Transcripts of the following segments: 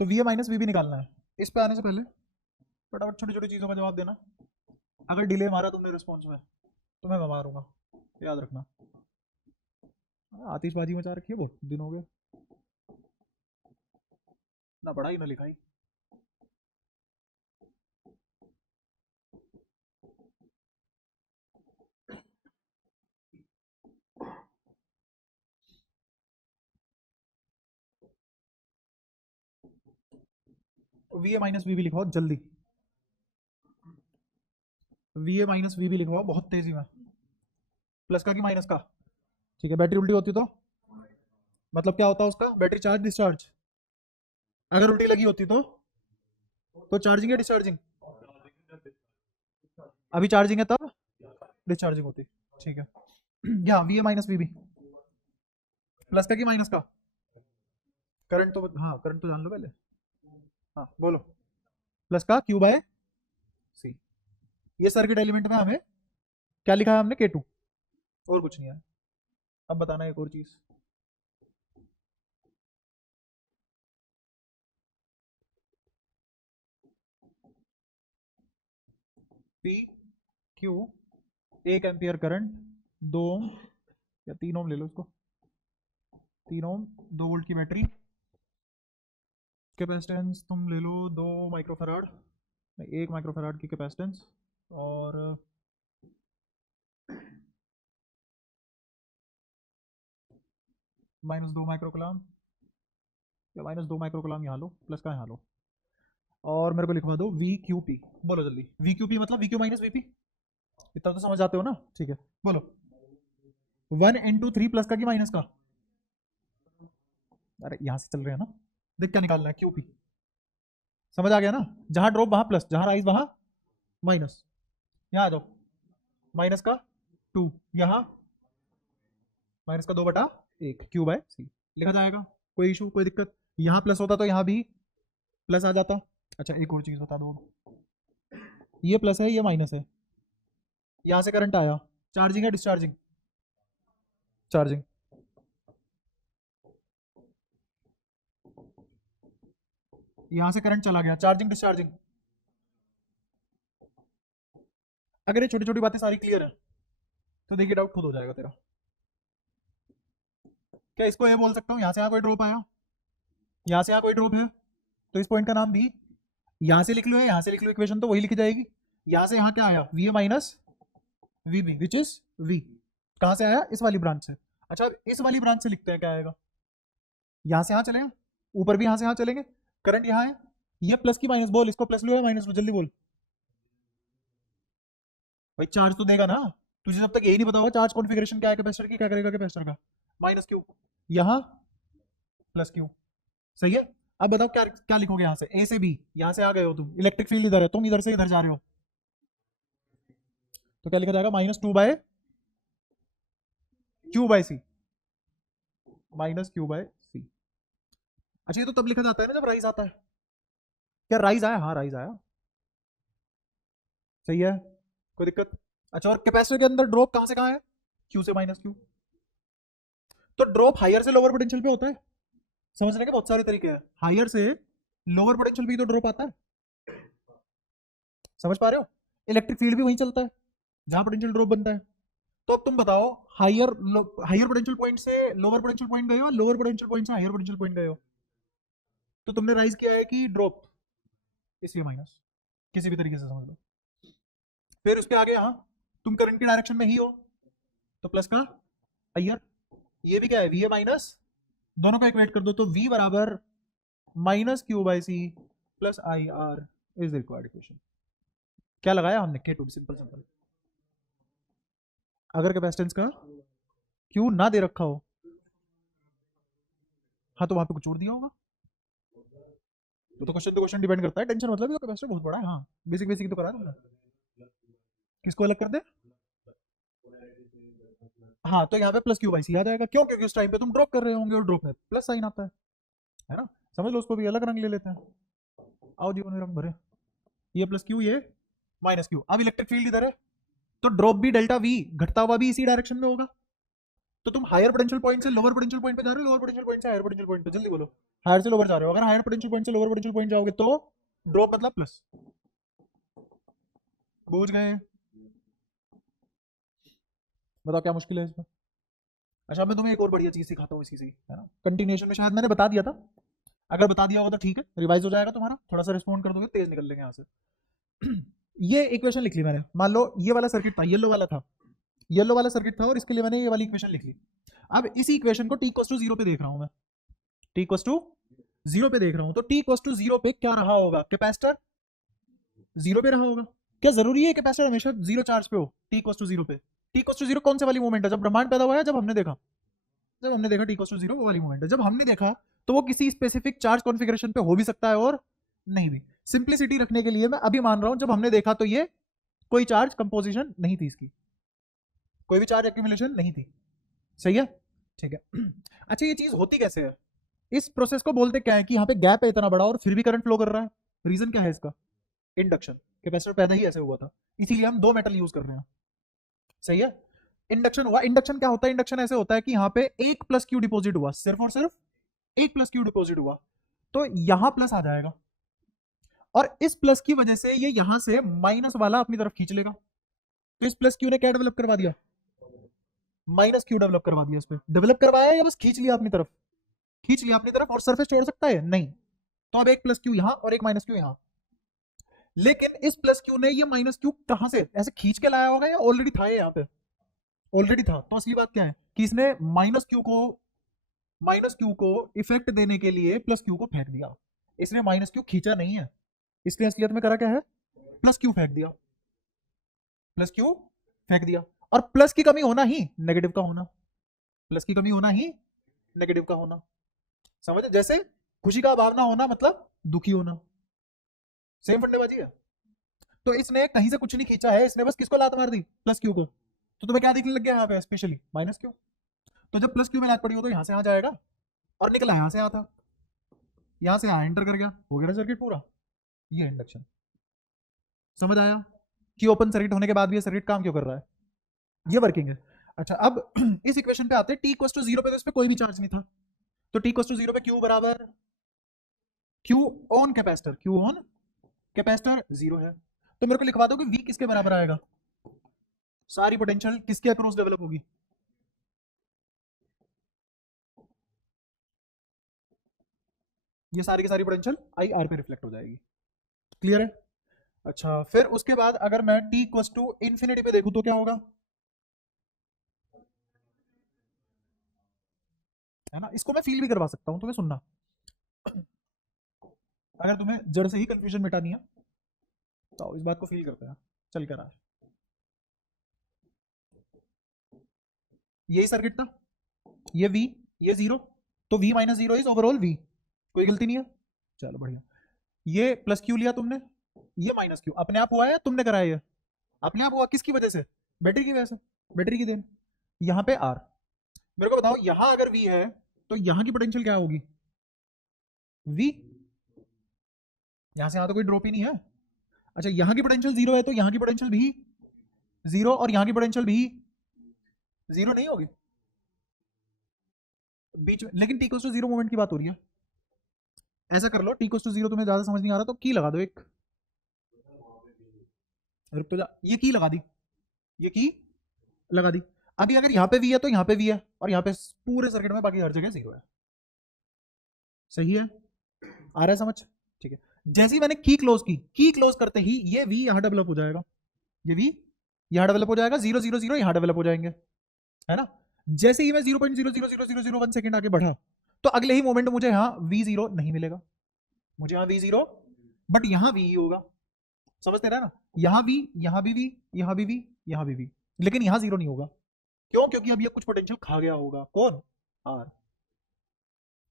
तो V A minus V B निकालना है। इस पे आने से पहले फटाफट छोटी छोटी चीज़ों का जवाब देना। अगर डिले मारा तुमने रिस्पॉन्स में तो मैं बमा दूंगा, याद रखना। आतिशबाजी मचा रखी है, बहुत दिन हो गए, ना पढ़ाई ना लिखाई। V A minus V B लिखवाओ जल्दी, V A minus V B लिखवाओ बहुत तेजी में। प्लस का कि माइनस का? ठीक है, बैटरी उल्टी होती तो मतलब क्या होता है उसका? Battery charge discharge. अगर उल्टी लगी होती तो चार्जिंग या डिस्चार्जिंग? अभी चार्जिंग है तब डिस्चार्जिंग होती। ठीक है, या V A minus V B plus का कि माइनस का? करंट तो, हाँ करंट तो जान लो पहले। हाँ बोलो। प्लस का क्यू बाय सी। ये सर्किट एलिमेंट में हमें क्या लिखा है हमने? के टू, और कुछ नहीं है। अब बताना एक और चीज। पी क्यू 1 एम्पियर करंट, 2 ओम या 3 ओम ले लो इसको, 3 ओम 2 वोल्ट की बैटरी, कैपेसिटेंस तुम ले लो 2 माइक्रोफराड, 1 माइक्रोफराड की कैपेसिटेंस, और -2 माइक्रोकलाम, या -2 माइक्रोकलाम यहाँ लो, प्लस का यहाँ लो, और मेरे को लिखवा दो वी क्यू पी। बोलो जल्दी, वी क्यू पी मतलब we Q minus V P, इतना तो समझ आते हो ना? ठीक है बोलो। 1 into 3 प्लस का कि माइनस का? अरे यहाँ से चल रहे हैं ना, देख क्या निकालना है, क्यू पी। समझ आ गया ना? जहां ड्रॉप वहां प्लस, जहां राइज वहां माइनस। यहाँ आ जाओ, माइनस का 2, यहाँ माइनस का 2/1 क्यू बाय सी लिखा जाएगा। कोई इशू, कोई दिक्कत? यहाँ प्लस होता तो यहाँ भी प्लस आ जाता। अच्छा एक और चीज बता दो, ये प्लस है ये माइनस है, यहाँ से करंट आया, चार्जिंग है डिस्चार्जिंग? चार्जिंग। यहाँ से करंट चला गया, चार्जिंग डिस्चार्जिंग? अगर ये छोटी छोटी बातें सारी क्लियर है तो देखिए डाउट खुद हो जाएगा तेरा। क्या इसको ये बोल सकता हूँ, यहाँ से यहाँ कोई ड्रॉप आया, यहाँ से यहाँ कोई ड्रॉप है, तो इस पॉइंट का नाम भी यहाँ से लिख लो, यहाँ से लिख लो, इक्वेशन तो वही लिखी जाएगी। यहाँ से यहाँ क्या आया? V A minus V B which is V. कहाँ से आया? इस वाली ब्रांच से। अच्छा इस वाली ब्रांच से लिखते हैं, क्या आएगा? यहाँ से यहाँ चलेंगे, ऊपर भी यहाँ से यहाँ चलेंगे, करंट यहाँ है, ये प्लस की माइनस, बोल इसको प्लस लो या माइनस लो, जल्दी बोल भाई। चार्ज तो देगा ना, तुझे जब तक यही नहीं पता होगा चार्ज कॉन्फ़िगरेशन क्या है कैपेसिटर की, क्या करेगा कैपेसिटर का? माइनस क्यू, यहाँ प्लस क्यू, सही है। अब बताओ क्या क्या लिखोगे? यहाँ से ए से बी, यहाँ से आ गए हो तुम, इलेक्ट्रिक फील्ड इधर है, तुम इधर से इधर जा रहे हो, तो क्या लिखा जाएगा? -2 क्यू बाय सी, -q/c। अच्छा ये तो तब लिखा जाता है ना जब राइज आता है। क्या राइज आया? हाँ राइज आया, सही है, कोई दिक्कत? अच्छा और कैपेसिटर के अंदर ड्रॉप कहां से कहां है? क्यू से -q। तो ड्रॉप हायर से लोअर पोटेंशियल पे होता है, समझने के बहुत सारे तरीके हैं। हायर से लोअर पोटेंशियल पे तो ड्रॉप आता है, समझ पा रहे हो? इलेक्ट्रिक फील्ड भी वहीं चलता है जहां पोटेंशियल ड्रॉप बनता है। तो अब तुम बताओ, हायर हायर पोटेंशियल पॉइंट से लोअर पोटेंशियल पॉइंट गए हो, लोअर पोटेंशियल पॉइंट से हायर पोटेंशियल पॉइंट गए हो, तो तुमने राइज किया है कि ड्रॉप, इसलिए माइनस, किसी भी तरीके से समझ लो। फिर उसके आगे यहाँ तुम करंट की डायरेक्शन में ही हो तो प्लस का आईआर, ये भी क्या है? वी ए माइनस, दोनों का इक्वेट कर दो तो वी बराबर -q/c plus I R is the required equation. क्या लगाया हमने? के टू, सिंपल सिंपल। अगर कैपेसिटेंस का क्यू ना दे रखा हो, हाँ तो वहां पे कुछ और दिया होगा, तो क्वेश्चन तो क्वेश्चन डिपेंड करता है, टेंशन मतलब तो कैपेसिटर बहुत बड़ा है। हाँ बेसिक बेसिक तो करा तुमने, किसको अलग कर दे? हाँ तो यहाँ पे प्लस क्यू बाई सी आ जाएगा, क्यों? क्योंकि उस टाइम पे तुम ड्रॉप कर रहे होंगे और ड्रॉप में प्लस साइन आता है ना? समझ लो, उसको भी अलग रंग ले लेते हैं। आओ जीवन में रंग भरे, ये प्लस क्यू, ये माइनस क्यू। अब इलेक्ट्रिक फील्ड इधर है तो ड्रॉप भी डेल्टा वी घटता हुआ भी इसी डायरेक्शन में होगा। तो तुम हायर पोटेंशियल पॉइंट से लोअर पोटेंशियल पॉइंट पे जा रहे हो, लोअर पोटेंशियल पॉइंट से हायर पोटेंशियल पॉइंट पे, जल्दी बोलो। हायर से लोअर जा रहे हो, अगर हायर पोटेंशियल पॉइंट से लोअर पोटेंशियल पॉइंट जाओगे तो ड्रॉप मतलब प्लस। बूझ गए? बताओ क्या मुश्किल है इसमें? अच्छा मैं तुम्हें एक और बढ़िया चीज सिखाता हूँ इसी से, है ना, कंटिन्यूएशन में शायद मैंने बता दिया था, अगर बता दिया होगा तो ठीक है, रिवाइज हो जाएगा तुम्हारा, थोड़ा सा रिस्पॉन्ड कर दोगे तेज निकल लेंगे यहाँ से। ये इक्वेशन लिख ली मैंने, मान लो ये वाला सर्किट था, येलो वाला था, येलो वाला सर्किट था, और इसके लिए मैंने ये वाली इक्वेशन लिख ली। अब इसी इक्वेशन को टी इक्वल्स टू 0 पे देख रहा हूं मैं, टी इक्वल्स टू 0 पे देख रहा हूं, तो टी इक्वल्स टू 0 पे क्या रहा होगा, कैपेसिटर 0 पे रहा होगा। क्या जरूरी है कैपेसिटर हमेशा 0 चार्ज पे हो टी इक्वल्स टू 0 पे? टी इक्वल्स टू 0 कौन से वाली मोमेंट है, जब ब्रह्मांड पैदा हुआ है, जब हमने देखा, जब हमने देखा टी इक्वल्स टू 0 वो वाली मोमेंट है। जब हमने देखा तो वो किसी स्पेसिफिक चार्ज कॉन्फ़िगरेशन पे हो भी सकता है और नहीं भी। सिंप्लिसिटी रखने के लिए मैं अभी मान रहा हूं जब हमने देखा तो ये कोई चार्ज कंपोजिशन नहीं थी, इसकी कोई भी चार्ज एक्यूमुलेशन नहीं थी। सही है, ठीक है। अच्छा ये चीज होती कैसे है, इस प्रोसेस को बोलते क्या है कि यहाँ पे गैप है इतना बड़ा और फिर भी करंट फ्लो कर रहा है, रीजन क्या है इसका? इंडक्शन। कैपेसिटर पैदा ही ऐसे हुआ था, इसीलिए हम दो मेटल यूज कर रहे हैं। सही है, इंडक्शन हुआ। इंडक्शन क्या होता है? इंडक्शन ऐसे होता है कि यहाँ पे एक प्लस क्यू डिपोजिट हुआ, सिर्फ और सिर्फ एक प्लस क्यू डिपोजिट हुआ, तो यहां प्लस आ जाएगा, और इस प्लस की वजह से ये यहां से माइनस वाला अपनी तरफ खींच लेगा। तो इस प्लस क्यू ने क्या डेवलप करवा दिया? माइनस क्यू डेवलप करवा दिया। इस पे डेवलप करवाया या बस खींच लिया अपनी तरफ? खींच लिया अपनी तरफ, और सरफेस छोड़ सकता है? नहीं। तो अब एक प्लस क्यू यहां और एक माइनस क्यू यहां, लेकिन इस प्लस क्यू ने ये माइनस क्यू कहां से ऐसे खींच के लाया होगा या ऑलरेडी था? ये यहाँ पे ऑलरेडी था। तो असली बात क्या है कि इसने माइनस क्यू को इफेक्ट देने के लिए प्लस क्यू को फेंक दिया। इसने माइनस क्यू खींचा नहीं है, इसलिए असलियत में करा क्या है, प्लस क्यू फेंक दिया, प्लस क्यू फेंक दिया। और प्लस की कमी होना ही नेगेटिव का होना, प्लस की कमी होना ही नेगेटिव का होना। समझे? जैसे खुशी का अभाव ना होना मतलब दुखी होना, सेम फंडेबाजी है। तो इसने कहीं से कुछ नहीं खींचा है, इसने बस किसको लात मार दी, प्लस क्यू को। तो तुम्हें क्या दिखने लग गया यहाँ पे, स्पेशली माइनस क्यू। तो जब प्लस क्यू में लात पड़ी हो तो यहाँ से आ जाएगा, और निकला यहाँ से आता, यहाँ से यहाँ एंटर कर गया, हो गया सर्किट पूरा। ये इंडक्शन। समझ आया कि ओपन सर्किट होने के बाद भी ये सर्किट काम क्यों कर रहा है, ये वर्किंग है। अच्छा अब इस इक्वेशन पे आते हैं, टी इक्वल्स टू 0 पे तो इस पे कोई भी चार्ज नहीं था, तो टी इक्वल्स टू 0 पे क्यू बराबर Q on capacitor, Q on capacitor 0 है। तो मेरे को लिखवा दो कि वी किसके बराबर आएगा, सारी पोटेंशियल किसके अक्रॉस डेवलप होगी, ये सारी की सारी पोटेंशियल आई आर पे रिफ्लेक्ट हो जाएगी। क्लियर है? अच्छा फिर उसके बाद अगर मैं टी इक्वल्स टू इंफिनिटी पे देखूं तो क्या होगा, है ना, इसको मैं फील भी करवा सकता हूं, तुम्हें सुनना, अगर तुम्हें जड़ से ही कंफ्यूजन मिटानी है तो इस बात को फील करते हैं, चल कर रहा है। यही सर्किट था, ये V, ये 0, तो V minus 0 is overall V, कोई गलती नहीं है। चलो बढ़िया। ये प्लस क्यू लिया तुमने, ये माइनस क्यू अपने आप हुआ है, तुमने कराया ये अपने आप हुआ, किसकी वजह से, बैटरी की वजह से, बैटरी की देन। यहाँ पे R, मेरे को बताओ यहां अगर V है तो यहाँ की पोटेंशियल क्या होगी, V। यहां से यहां तो कोई ड्रॉप ही नहीं है। अच्छा यहाँ की पोटेंशियल 0 है तो यहाँ की पोटेंशियल भी 0, और यहाँ की पोटेंशियल भी 0 नहीं होगी बीच में, लेकिन टी इक्वल्स टू 0 मोमेंट की बात हो रही है। ऐसा कर लो, टी इक्वल्स टू 0 तुम्हें ज्यादा समझ नहीं आ रहा तो की लगा दो एक, रुक तो जा, ये की लगा दी, ये की लगा दी। अभी अगर यहाँ पे V है तो यहाँ पे V है, और यहाँ पे पूरे सर्किट में बाकी हर जगह 0 है। सही है, आ रहा है समझ? ठीक है। जैसे ही मैंने की क्लोज करते ही ये V यहाँ डेवलप हो जाएगा, ये V यहाँ डेवलप हो जाएगा, 0 0 0 यहाँ डेवलप हो जाएंगे, है ना। जैसे ही मैं 0.000001 सेकंड आगे बढ़ा तो अगले ही मोमेंट मुझे यहाँ V0 नहीं मिलेगा, मुझे यहाँ V0, बट यहाँ V ही होगा। समझते रहे ना, यहाँ V, यहाँ भी V, यहाँ भी V, यहाँ भी V, लेकिन यहाँ 0 नहीं होगा। क्यों? क्योंकि अब ये कुछ पोटेंशियल खा गया होगा, कौन,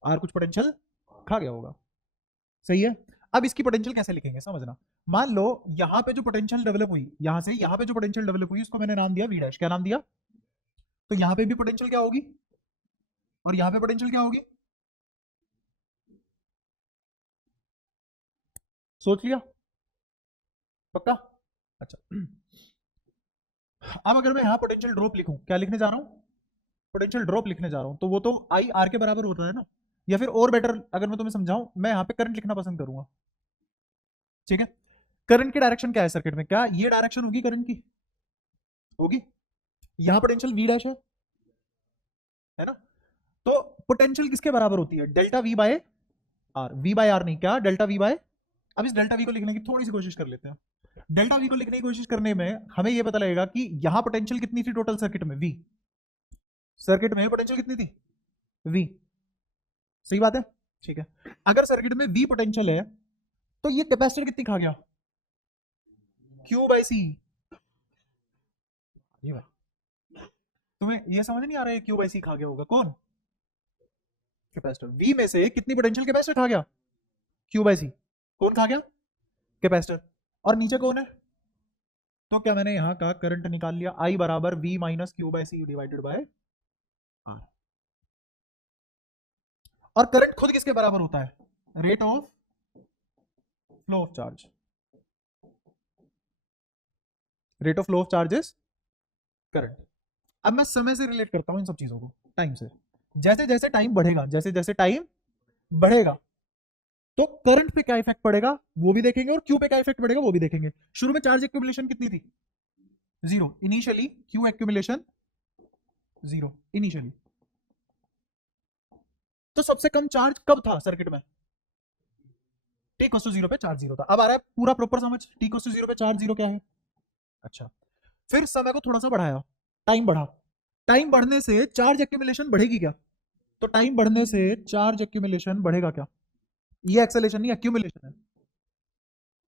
R कुछ पोटेंशियल खा गया होगा। सही है। अब इसकी पोटेंशियल कैसे लिखेंगे समझना, मान लो यहाँ पे जो पोटेंशियल डेवलप हुई, यहाँ से यहाँ पे जो पोटेंशियल डेवलप हुई उसको मैंने नाम दिया V डैश, क्या नाम दिया, तो यहाँ पे भी पोटेंशियल क्या होगी और यहाँ पे पोटेंशियल क्या होगी, सोच लिया पक्का? अच्छा अब अगर मैं यहाँ पोटेंशियल ड्रॉप लिखूं, क्या लिखने जा रहा हूँ, पोटेंशियल ड्रॉप लिखने जा रहा हूं, तो वो तो आई आर के बराबर होता है ना, या फिर और बेटर अगर मैं तुम्हें समझाऊं, मैं यहाँ पे करंट लिखना पसंद करूंगा, ठीक है। करंट की डायरेक्शन क्या है सर्किट में, क्या ये डायरेक्शन होगी करंट की, होगी। यहां पोटेंशियल वी डैश है ना। तो पोटेंशियल किसके बराबर होती है, delta V by R, V by R नहीं, क्या डेल्टा वी बाय। अब इस डेल्टा वी को लिखने की थोड़ी सी कोशिश कर लेते हैं। डेल्टा वी को लिखने की कोशिश करने में हमें यह पता लगेगा कि यहां पोटेंशियल कितनी थी टोटल सर्किट में, वी। सर्किट में पोटेंशियल कितनी थी, वी। सही बात है, ठीक है। अगर सर्किट में वी पोटेंशियल है तो ये कैपेसिटर कितनी खा गया, क्यू बाई सी। तुम्हें ये समझ नहीं आ रहा है क्यू बाई सी खा गया होगा कौन, कैपेसिटर। वी में से कितनी पोटेंशियल कैपेसिटर खा गया, क्यू बाई सी। कौन खा गया, कैपेसिटर। और नीचे कौन है, तो क्या मैंने यहां का करंट निकाल लिया, आई बराबर V minus Q by C divided by R. और करंट खुद किसके बराबर होता है, rate of flow of charge. Rate of flow of charge is current. अब मैं समय से रिलेट करता हूं इन सब चीजों को, टाइम से। जैसे जैसे टाइम बढ़ेगा, जैसे जैसे टाइम बढ़ेगा, तो करंट पे क्या इफेक्ट पड़ेगा वो भी देखेंगे, और क्यू पे क्या इफेक्ट पड़ेगा वो भी देखेंगे। शुरू में चार्ज एक्यूमुलेशन कितनी थी, zero initially, Q accumulation zero initially. तो सबसे कम चार्ज कब था सर्किट में, टी इक्वल्स टू जीरो पे चार्ज जीरो था। अब आ रहा है पूरा प्रॉपर समझ, टी इक्वल्स टू जीरो पे चार्ज जीरो क्या है। अच्छा, फिर समय को थोड़ा सा बढ़ाया, टाइम बढ़ा, टाइम बढ़ने से चार्ज एक्यूमुलेशन बढ़ेगी क्या, तो टाइम बढ़ने से चार्ज एक्यूमुलेशन बढ़ेगा क्या, ये एक्सेलेरेशन नहीं एक्यूमुलेशन है।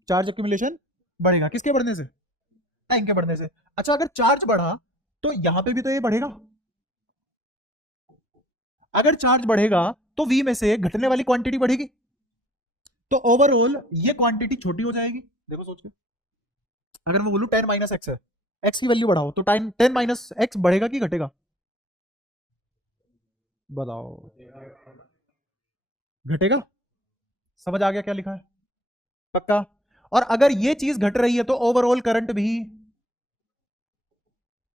चार्ज एक्यूमुलेशन बढ़ेगा किसके बढ़ने से, टाइम के बढ़ने से। अच्छा, अगर चार्ज बढ़ा तो यहां पे भी तो ये बढ़ेगा। अगर चार्ज बढ़ेगा तो वी में से घटने वाली क्वांटिटी बढ़ेगी, तो ओवरऑल ये क्वांटिटी छोटी हो जाएगी। देखो सोच के, अगर मैं बोलूं 10 माइनस एक्स है, एक्स की वैल्यू बढ़ाओ तो 10 माइनस एक्स बढ़ेगा कि घटेगा, बताओ, घटेगा। समझ आ गया क्या लिखा है, पक्का। और अगर ये चीज घट रही है तो ओवरऑल करंट भी,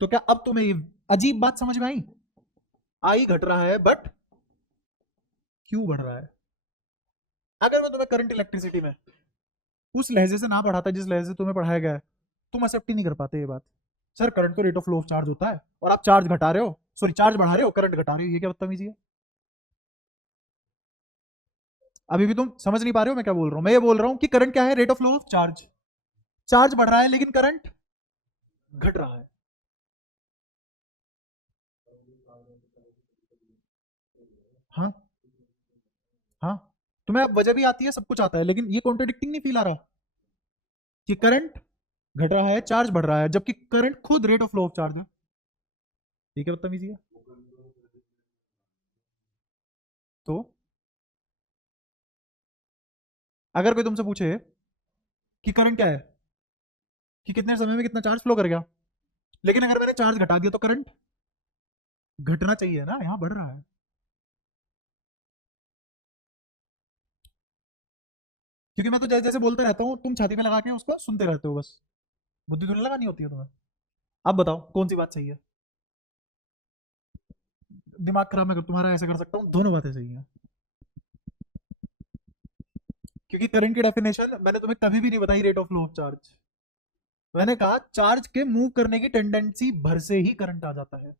तो क्या अब तुम्हें ये अजीब बात समझ में आई, आई घट रहा है बट क्यू बढ़ रहा है। अगर मैं तुम्हें करंट इलेक्ट्रिसिटी में उस लहजे से ना पढ़ाता जिस लहजे से तुम्हें पढ़ाया गया है, तुम एक्सेप्ट ही नहीं कर पाते ये बात। सर करंट तो rate of flow of charge होता है और आप चार्ज घटा रहे हो, सॉरी चार्ज बढ़ा रहे हो, करंट घटा रहे हो, ये क्या बदतमीजी है। अभी भी तुम समझ नहीं पा रहे हो मैं क्या बोल रहा हूं। मैं ये बोल रहा हूं कि करंट क्या है, rate of flow of charge. Charge बढ़ रहा है लेकिन करंट घट रहा है। हाँ हाँ, तुम्हें अब वजह भी आती है, सब कुछ आता है, लेकिन ये कॉन्ट्रडिक्टिंग नहीं फील आ रहा कि करंट घट रहा है चार्ज बढ़ रहा है, जबकि करंट खुद rate of flow of charge है। ठीक है, बदतमीजी है। तो अगर कोई तुमसे पूछे कि करंट क्या है, कि कितने समय में कितना चार्ज फ्लो कर गया, लेकिन अगर मैंने चार्ज घटा दिया तो करंट घटना चाहिए ना, यहां बढ़ रहा है। क्योंकि मैं तो जैसे जैसे बोलते रहता हूँ, तुम छाती में लगा के उसको सुनते रहते हो बस, बुद्धि तो नहीं लगानी होती है तुम्हें। अब बताओ कौन सी बात सही है, दिमाग खराब मैं तुम्हारा ऐसे कर सकता हूँ, दोनों बातें सही हैं। क्योंकि करंट की डेफिनेशन मैंने तुम्हें कभी भी नहीं बताई rate of flow of charge. मैंने कहा चार्ज के मूव करने की टेंडेंसी भर से ही करंट आ जाता है।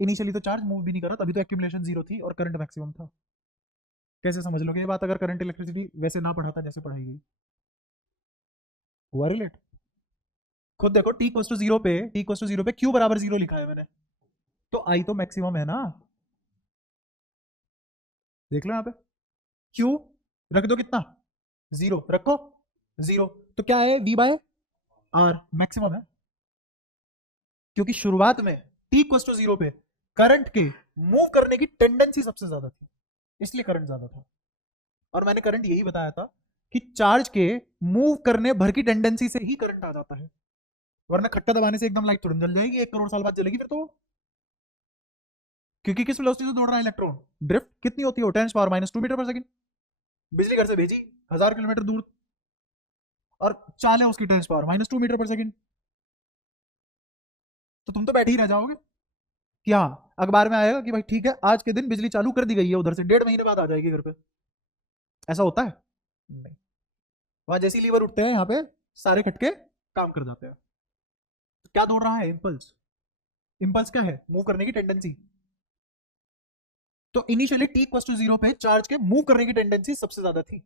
इनिशियली तो चार्ज मूव भी नहीं करा, तभी तो एक्यूमुलेशन जीरो थी और करंट मैक्सिमम था। कैसे समझ लोगे ये बात अगर करंट इलेक्ट्रिसिटी वैसे ना पढ़ाता जैसे पढ़ाई गई। हुआ रिलेट, खुद देखो टी इक्वल्स टू जीरो पे, टी इक्वल्स टू जीरो पे क्यू बराबर जीरो लिखा है मैंने, तो आई तो मैक्सिमम है ना, देख लो यहाँ पे। क्यू रख दो कितना, जीरो रखो, जीरो। तो क्या है, वी बाय आर मैक्सिमम है, क्योंकि शुरुआत में टी इक्वल्स टू जीरो पे करंट के मूव करने की टेंडेंसी सबसे ज्यादा थी, इसलिए करंट ज्यादा था। और मैंने करंट यही बताया था कि चार्ज के मूव करने भर की टेंडेंसी से ही करंट आ जाता है, वरना खट्टा दबाने से एकदम लाइट थोड़ी जल जाएगी, 1 करोड़ साल बाद जलेगी फिर तो। क्योंकि किस वेलोसिटी से दौड़ रहा है इलेक्ट्रॉन, ड्रिफ्ट कितनी होती है, 10⁻²⁻² बिजली घर से भेजी 1000 किलोमीटर दूर, और चाल है उसकी 10⁻² मीटर पर सेकंड। तो तुम तो बैठे ही रह जाओगे कि हाँ अखबार में आएगा कि भाई ठीक है आज के दिन बिजली चालू कर दी गई है, उधर से 1.5 महीने बाद आ जाएगी घर पे। ऐसा होता है नहीं। वहां जैसे ही लीवर उठते हैं यहाँ पे सारे खटके काम कर जाते हैं। क्या दौड़ रहा है? इम्पल्स। इम्पल्स क्या है? मूव करने की टेंडेंसी। तो इनिशियली टी इक्वल टू 0 पे चार्ज के मूव करने की टेंडेंसी सबसे ज्यादा थी।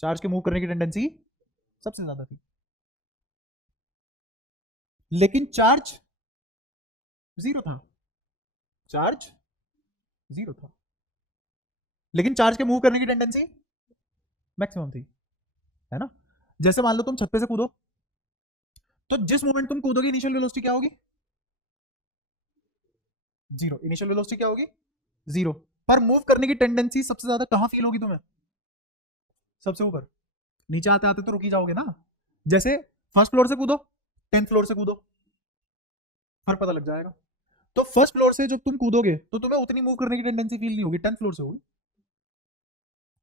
चार्ज के मूव करने की टेंडेंसी सबसे ज्यादा थी, लेकिन चार्ज 0 था। चार्ज 0 था, लेकिन चार्ज के मूव करने की टेंडेंसी मैक्सिमम थी, है ना। जैसे मान लो तुम छत पे से कूदो, तो जिस मोमेंट तुम कूदोगे इनिशियल वेलोसिटी क्या होगी? 0। इनिशियल वेलोसिटी क्या होगी? 0। पर मूव करने की टेंडेंसी सबसे ज्यादा कहां फील होगी तुम्हें? सबसे ऊपर। नीचे आते आते तो रुक ही जाओगे ना। जैसे फर्स्ट फ्लोर से कूदो, 10th फ्लोर से कूदो, फर्क पता लग जाएगा। तो फर्स्ट फ्लोर से जब तुम कूदोगे तो तुम्हें उतनी मूव करने की टेंडेंसी फील नहीं होगी, 10th फ्लोर से होगी।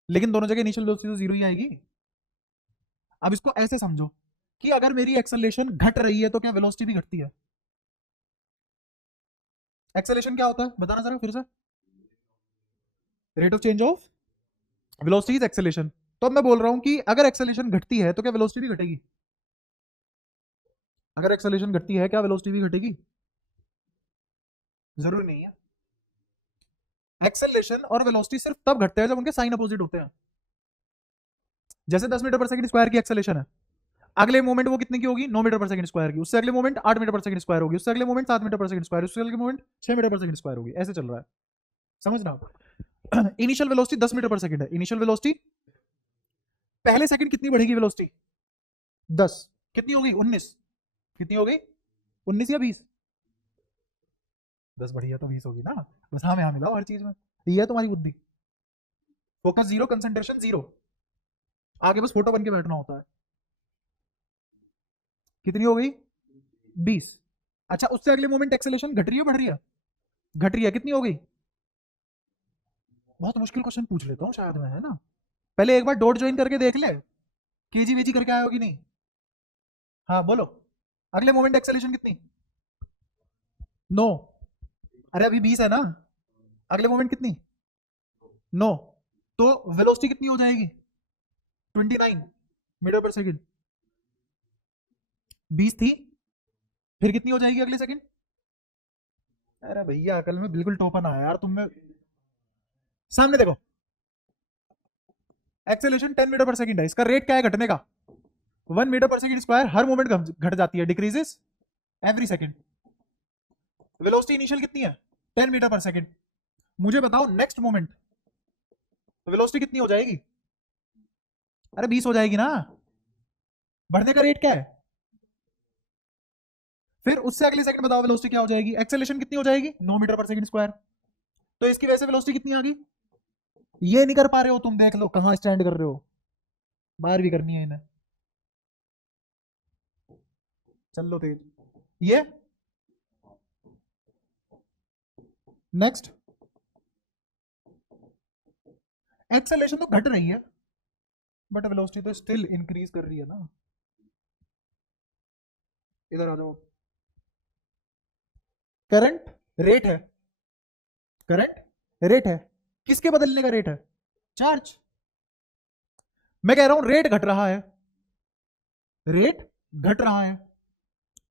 लेकिन दोनों जगह इनिशियल वेलोसिटी तो 0 ही आएगी। अब इसको ऐसे समझो कि अगर मेरी एक्सेलरेशन घट रही है तो क्या वेलोसिटी भी घटती है? एक्सेलरेशन क्या होता है बताना जरा फिर से। Rate of change of velocity is acceleration. तो अब मैं बोल रहा हूं कि अगर एक्सेलरेशन घटती है तो क्या वेलोसिटी भी घटेगी? अगर एक्सेलरेशन घटती है क्या वेलोसिटी भी घटेगी? जरूरी नहीं है। एक्सेलरेशन और वेलोसिटी सिर्फ तब घटते हैं जब उनके साइन अपोजिट होते हैं। जैसे 10 मीटर पर सेकंड स्क्वायर की एक्सेलरेशन है, अगले मोमेंट वो कितने की होगी? 9 मीटर पर सेकंड स्क्वायर की। उससे अगले मोमेंट 8 मीटर पर सेकंड स्क्वायर होगी। उससे अगले मोमेंट 7 मीटर पर सेकंड स्क्वायर, उससे अगले मोमेंट 6 मीटर पर सेकंड स्क्वायर होगी। ऐसे चल रहा है, समझना आप। इनिशियल वेलोसिटी 10 मीटर पर सेकंड है। इनिशियल वेलोसिटी पहले सेकंड कितनी बढ़ेगी वेलोसिटी? 10। कितनी होगी? 19। कितनी हो गई? 19 या 20? 10 बढ़ी है तो 20 होगी ना। बस हाँ में हाँ मिलाओ हर चीज में, ये है तुम्हारी बुद्धि। फोकस 0, कंसंट्रेशन 0, आगे बस फोटो बन के बैठना होता है। कितनी हो गई? 20। अच्छा, उससे अगले मोमेंट एक्सेलरेशन घट रही है बढ़ रही है? घट रही है। कितनी हो गई? बहुत मुश्किल क्वेश्चन पूछ लेता हूँ शायद मैं, है ना। पहले एक बार डॉट ज्वाइन करके देख ले, केजी वेजी करके आया हो कि नहीं। हाँ बोलो, अगले मोमेंट एक्सेलरेशन कितनी? 9। अरे अभी 20 है ना, अगले मोमेंट कितनी? 9। तो वेलोसिटी कितनी हो जाएगी? 29 मीटर पर सेकंड। 20 थी, फिर कितनी हो जाएगी अगले सेकंड? अरे भैया अकल में बिल्कुल टोपन आया यार तुम में। सामने देखो, एक्सेलरेशन 10 मीटर पर सेकंड है, इसका रेट क्या है घटने का? 1 मीटर पर सेकंड स्क्वायर। हर मोमेंट घट जाती है, decreases every second. Velocity initial कितनी है? 10 मीटर पर सेकंड। मुझे बताओ नेक्स्ट मोमेंट वेलोसिटी कितनी हो जाएगी? अरे 20 हो जाएगी ना। बढ़ने का रेट क्या है? फिर उससे अगले सेकंड बताओ वेलोसिटी क्या हो जाएगी? एक्सेलरेशन कितनी हो जाएगी? 9 मीटर पर सेकंड स्क्वायर। तो इसकी वजह से वेलोसिटी कितनी आ गई? ये नहीं कर पा रहे हो तुम, देख लो कहां स्टैंड कर रहे हो। बाहर भी करनी है इन्हें। चल लो तेज। ये नेक्स्ट एक्सेलरेशन तो घट रही है बट वेलोसिटी तो स्टिल इंक्रीज कर रही है ना। इधर आ जाओ। करंट रेट है, करंट रेट है। किसके बदलने का रेट है? चार्ज। मैं कह रहा हूं रेट घट रहा है, रेट घट रहा है।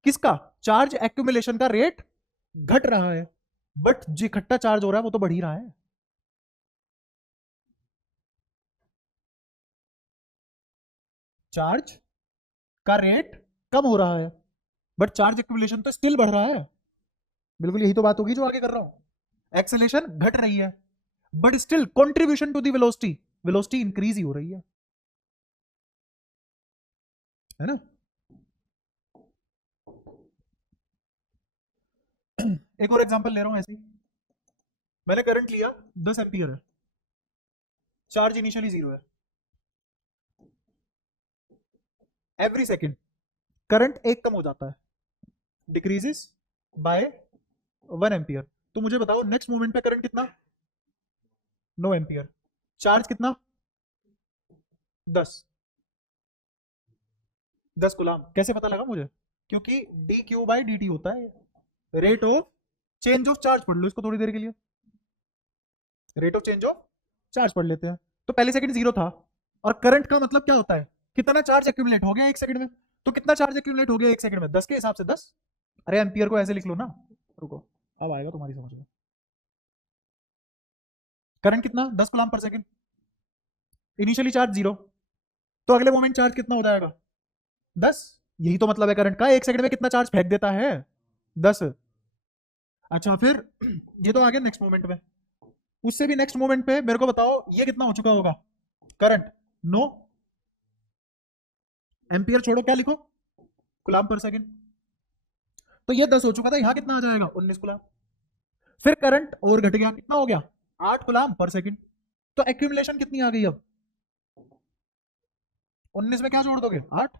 किसका? चार्ज एक्यूमुलेशन का रेट घट रहा है, बट जो इकट्ठा चार्ज हो रहा है वो तो बढ़ ही रहा है। चार्ज का रेट कम हो रहा है बट चार्ज एक्यूमुलेशन तो स्टिल बढ़ रहा है। बिल्कुल यही तो बात होगी जो आगे कर रहा हूं। एक्सेलेरेशन घट रही है but still contribution to the velocity, velocity increase ही हो रही है ना। एक और एग्जांपल ले रहा हूं ऐसे ही। मैंने करंट लिया 10 एम्पियर है, चार्ज इनिशियली 0 है। एवरी सेकेंड करंट एक कम हो जाता है, डिक्रीजेस बाय 1 एम्पियर। तो मुझे बताओ नेक्स्ट मोमेंट पे करंट कितना? 9 एम्पियर। चार्ज कितना? 10। 10 गुलाम। कैसे पता लगा मुझे? क्योंकि D Q by D T होता है, rate of change of charge पढ़ लो इसको थोड़ी देर के लिए, rate of change of charge पढ़ लेते हैं। तो पहले सेकंड 0 था, और करंट का मतलब क्या होता है, कितना चार्ज एक्यूमुलेट हो गया एक सेकंड में। तो कितना चार्ज एक्यूमुलेट हो गया एक सेकंड में, 10 के हिसाब से 10। अरे एम्पियर को ऐसे लिख लो ना, रुको अब आएगा तुम्हारी समझ में। करंट कितना, 10 कूलम्ब पर सेकंड, इनिशियली चार्ज 0, तो अगले मोमेंट चार्ज कितना हो जाएगा 10। यही तो मतलब है करंट का, एक सेकंड में कितना चार्ज फेंक देता है 10। अच्छा फिर ये तो आ गया नेक्स्ट मोमेंट में, उससे भी नेक्स्ट मोमेंट पे मेरे को बताओ ये कितना हो चुका होगा करंट, 9 एम्पियर, छोड़ो क्या लिखो कूलम्ब पर सेकंड। तो ये 10 हो चुका था, यहां कितना आ जाएगा 19 कूलम्ब। फिर करंट और घट गया, कितना हो गया 8 कूलम्ब पर सेकंड। तो एक्यूमुलेशन कितनी आ गई अब, 19 में क्या जोड़ दोगे 8।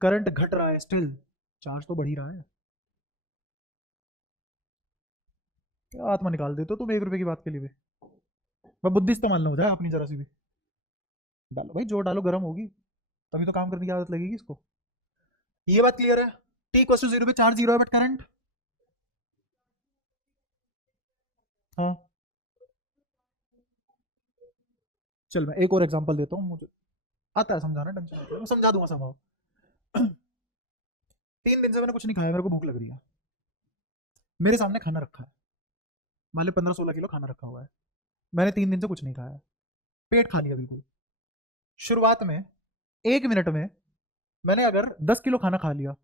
करंट घट रहा है स्टिल, चार्ज तो बढ़ ही रहा है। क्या आत्मा निकाल देते हो तुम 1 रुपए की बात के लिए भी, मैं बुद्धि इस्तेमाल ना हो जाए अपनी जरा सी भी। डालो भाई जोर डालो, गर्म होगी तभी तो काम करने की आदत लगेगी इसको। ये बात क्लियर है, टी इक्वल टू 0 पे चार्ज 0 है बट करंट, हाँ चल मैं एक और एग्जांपल देता हूँ, मुझे आता है समझाना, टेंशन मत लो, मैं समझा दूंगा समझाओ। 3 दिन से मैंने कुछ नहीं खाया, मेरे को भूख लग रही है, मेरे सामने खाना रखा है, मान लो 15-16 किलो खाना रखा हुआ है, मैंने 3 दिन से कुछ नहीं खाया, पेट खा लिया बिल्कुल। शुरुआत में 1 मिनट में मैंने अगर 10 किलो खाना खा लिया,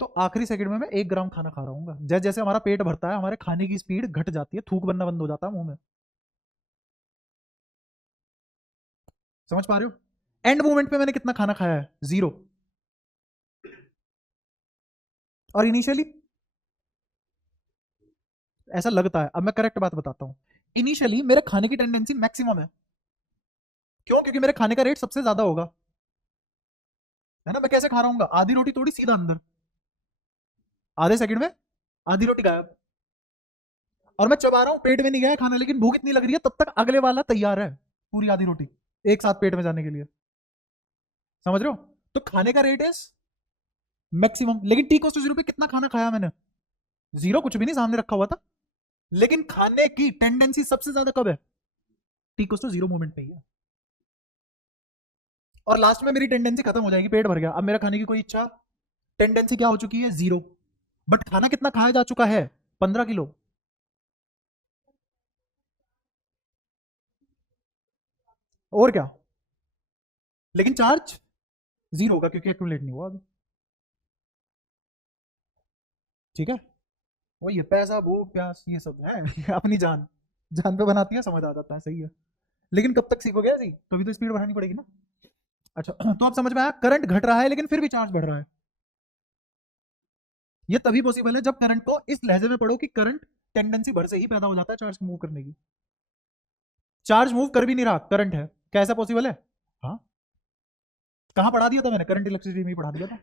तो आखिरी सेकंड में मैं 1 ग्राम खाना खा रहा हूँ। जैसे जैसे हमारा पेट भरता है हमारे खाने की स्पीड घट जाती है, थूक बनना बंद हो जाता है मुंह में, समझ पा रहे हो। एंड मोमेंट पे मैंने कितना खाना खाया है 0, और इनिशियली ऐसा लगता है, अब मैं करेक्ट बात बताता हूं, इनिशियली मेरे खाने की टेंडेंसी मैक्सिमम है, क्यों, क्योंकि मेरे खाने का रेट सबसे ज्यादा होगा, है ना। मैं कैसे खा रहा हूँ, आधी रोटी तोड़ी सीधा अंदर, आधे सेकंड में आधी रोटी गायब, और मैं चबा रहा हूँ, पेट में नहीं गया है खाना लेकिन भूख इतनी लग रही है, तब तक अगले वाला तैयार है पूरी आधी रोटी एक साथ पेट में जाने के लिए, समझ रहे हो। तो खाने का रेट इज मैक्सिमम, लेकिन टी कोस टू 0 पे कितना खाना खाया मैंने 0, कुछ भी नहीं सामने रखा हुआ था, लेकिन खाने की टेंडेंसी सबसे ज्यादा कब है, टी कोस टू 0 मोमेंट पे ही है। और लास्ट में मेरी टेंडेंसी खत्म हो जाएगी, पेट भर गया, अब मेरा खाने की कोई इच्छा, टेंडेंसी क्या हो चुकी है 0, बट खाना कितना खाया जा चुका है 15 किलो, और क्या, लेकिन चार्ज 0 होगा क्योंकि एक्यूमुलेट नहीं हुआ अभी, ठीक है। वही है, पैसा भूख प्यास ये सब है अपनी जान, जान पे बनाती है, समझ आ जाता है, सही है। लेकिन कब तक सीखोगे ऐसी, कभी तो स्पीड बढ़ानी पड़ेगी ना। अच्छा तो अब समझ में आया, करंट घट रहा है लेकिन फिर भी चार्ज बढ़ रहा है। ये तभी पॉसिबल है जब करंट को इस लहजे में पढ़ो कि करंट टेंडेंसी भर से ही पैदा हो जाता है चार्ज मूव करने की, चार्ज मूव कर भी नहीं रहा, करंट है, क्या ऐसा पॉसिबल है। हाँ, कहाँ पढ़ा दिया था मैंने, करंट इलेक्ट्रिसिटी में ही पढ़ा दिया था,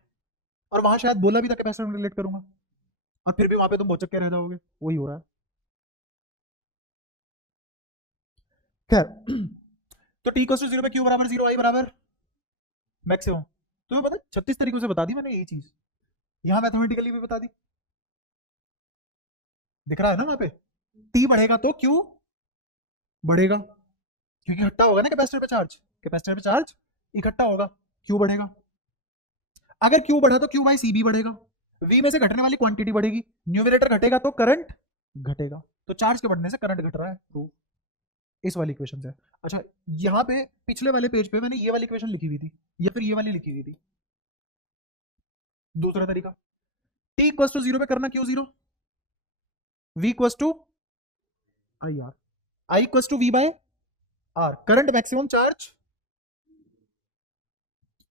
और वहां शायद बोला भी था कैपेसिटर में रिलेट करूंगा, और फिर भी वहां पे तुम भौचक के रह जाओगे, वही हो रहा है। खैर तो टी इक्वल टू 0 पे क्यू बराबर 0, आई बराबर मैक्सिमम। तुम्हें पता 36 तरीकों से बता दी मैंने यही चीज, यहां मैथमेटिकली भी बता दी, दिख रहा है ना वहां पे, टी बढ़ेगा तो क्यू बढ़ेगा, क्योंकि इकट्ठा होगा ना कैपेसिटर पे चार्ज, कैपेसिटर पे चार्ज इकट्ठा होगा, क्यू बढ़ेगा। अगर क्यू बढ़ा तो क्यू बाई सी भी बढ़ेगा, वी में से घटने वाली क्वांटिटी बढ़ेगी, न्यूमरेटर घटेगा तो करंट घटेगा, तो चार्ज के बढ़ने से करंट घट रहा है, प्रूफ इस वाली इक्वेशन से। अच्छा यहाँ पे पिछले वाले पेज पे मैंने ये वाली इक्वेशन लिखी हुई थी, या फिर ये वाली लिखी हुई थी, दूसरा तरीका, टी इक्वल टू 0 पे करना Q 0, V equal to I R, I equal to V by R, current maximum charge,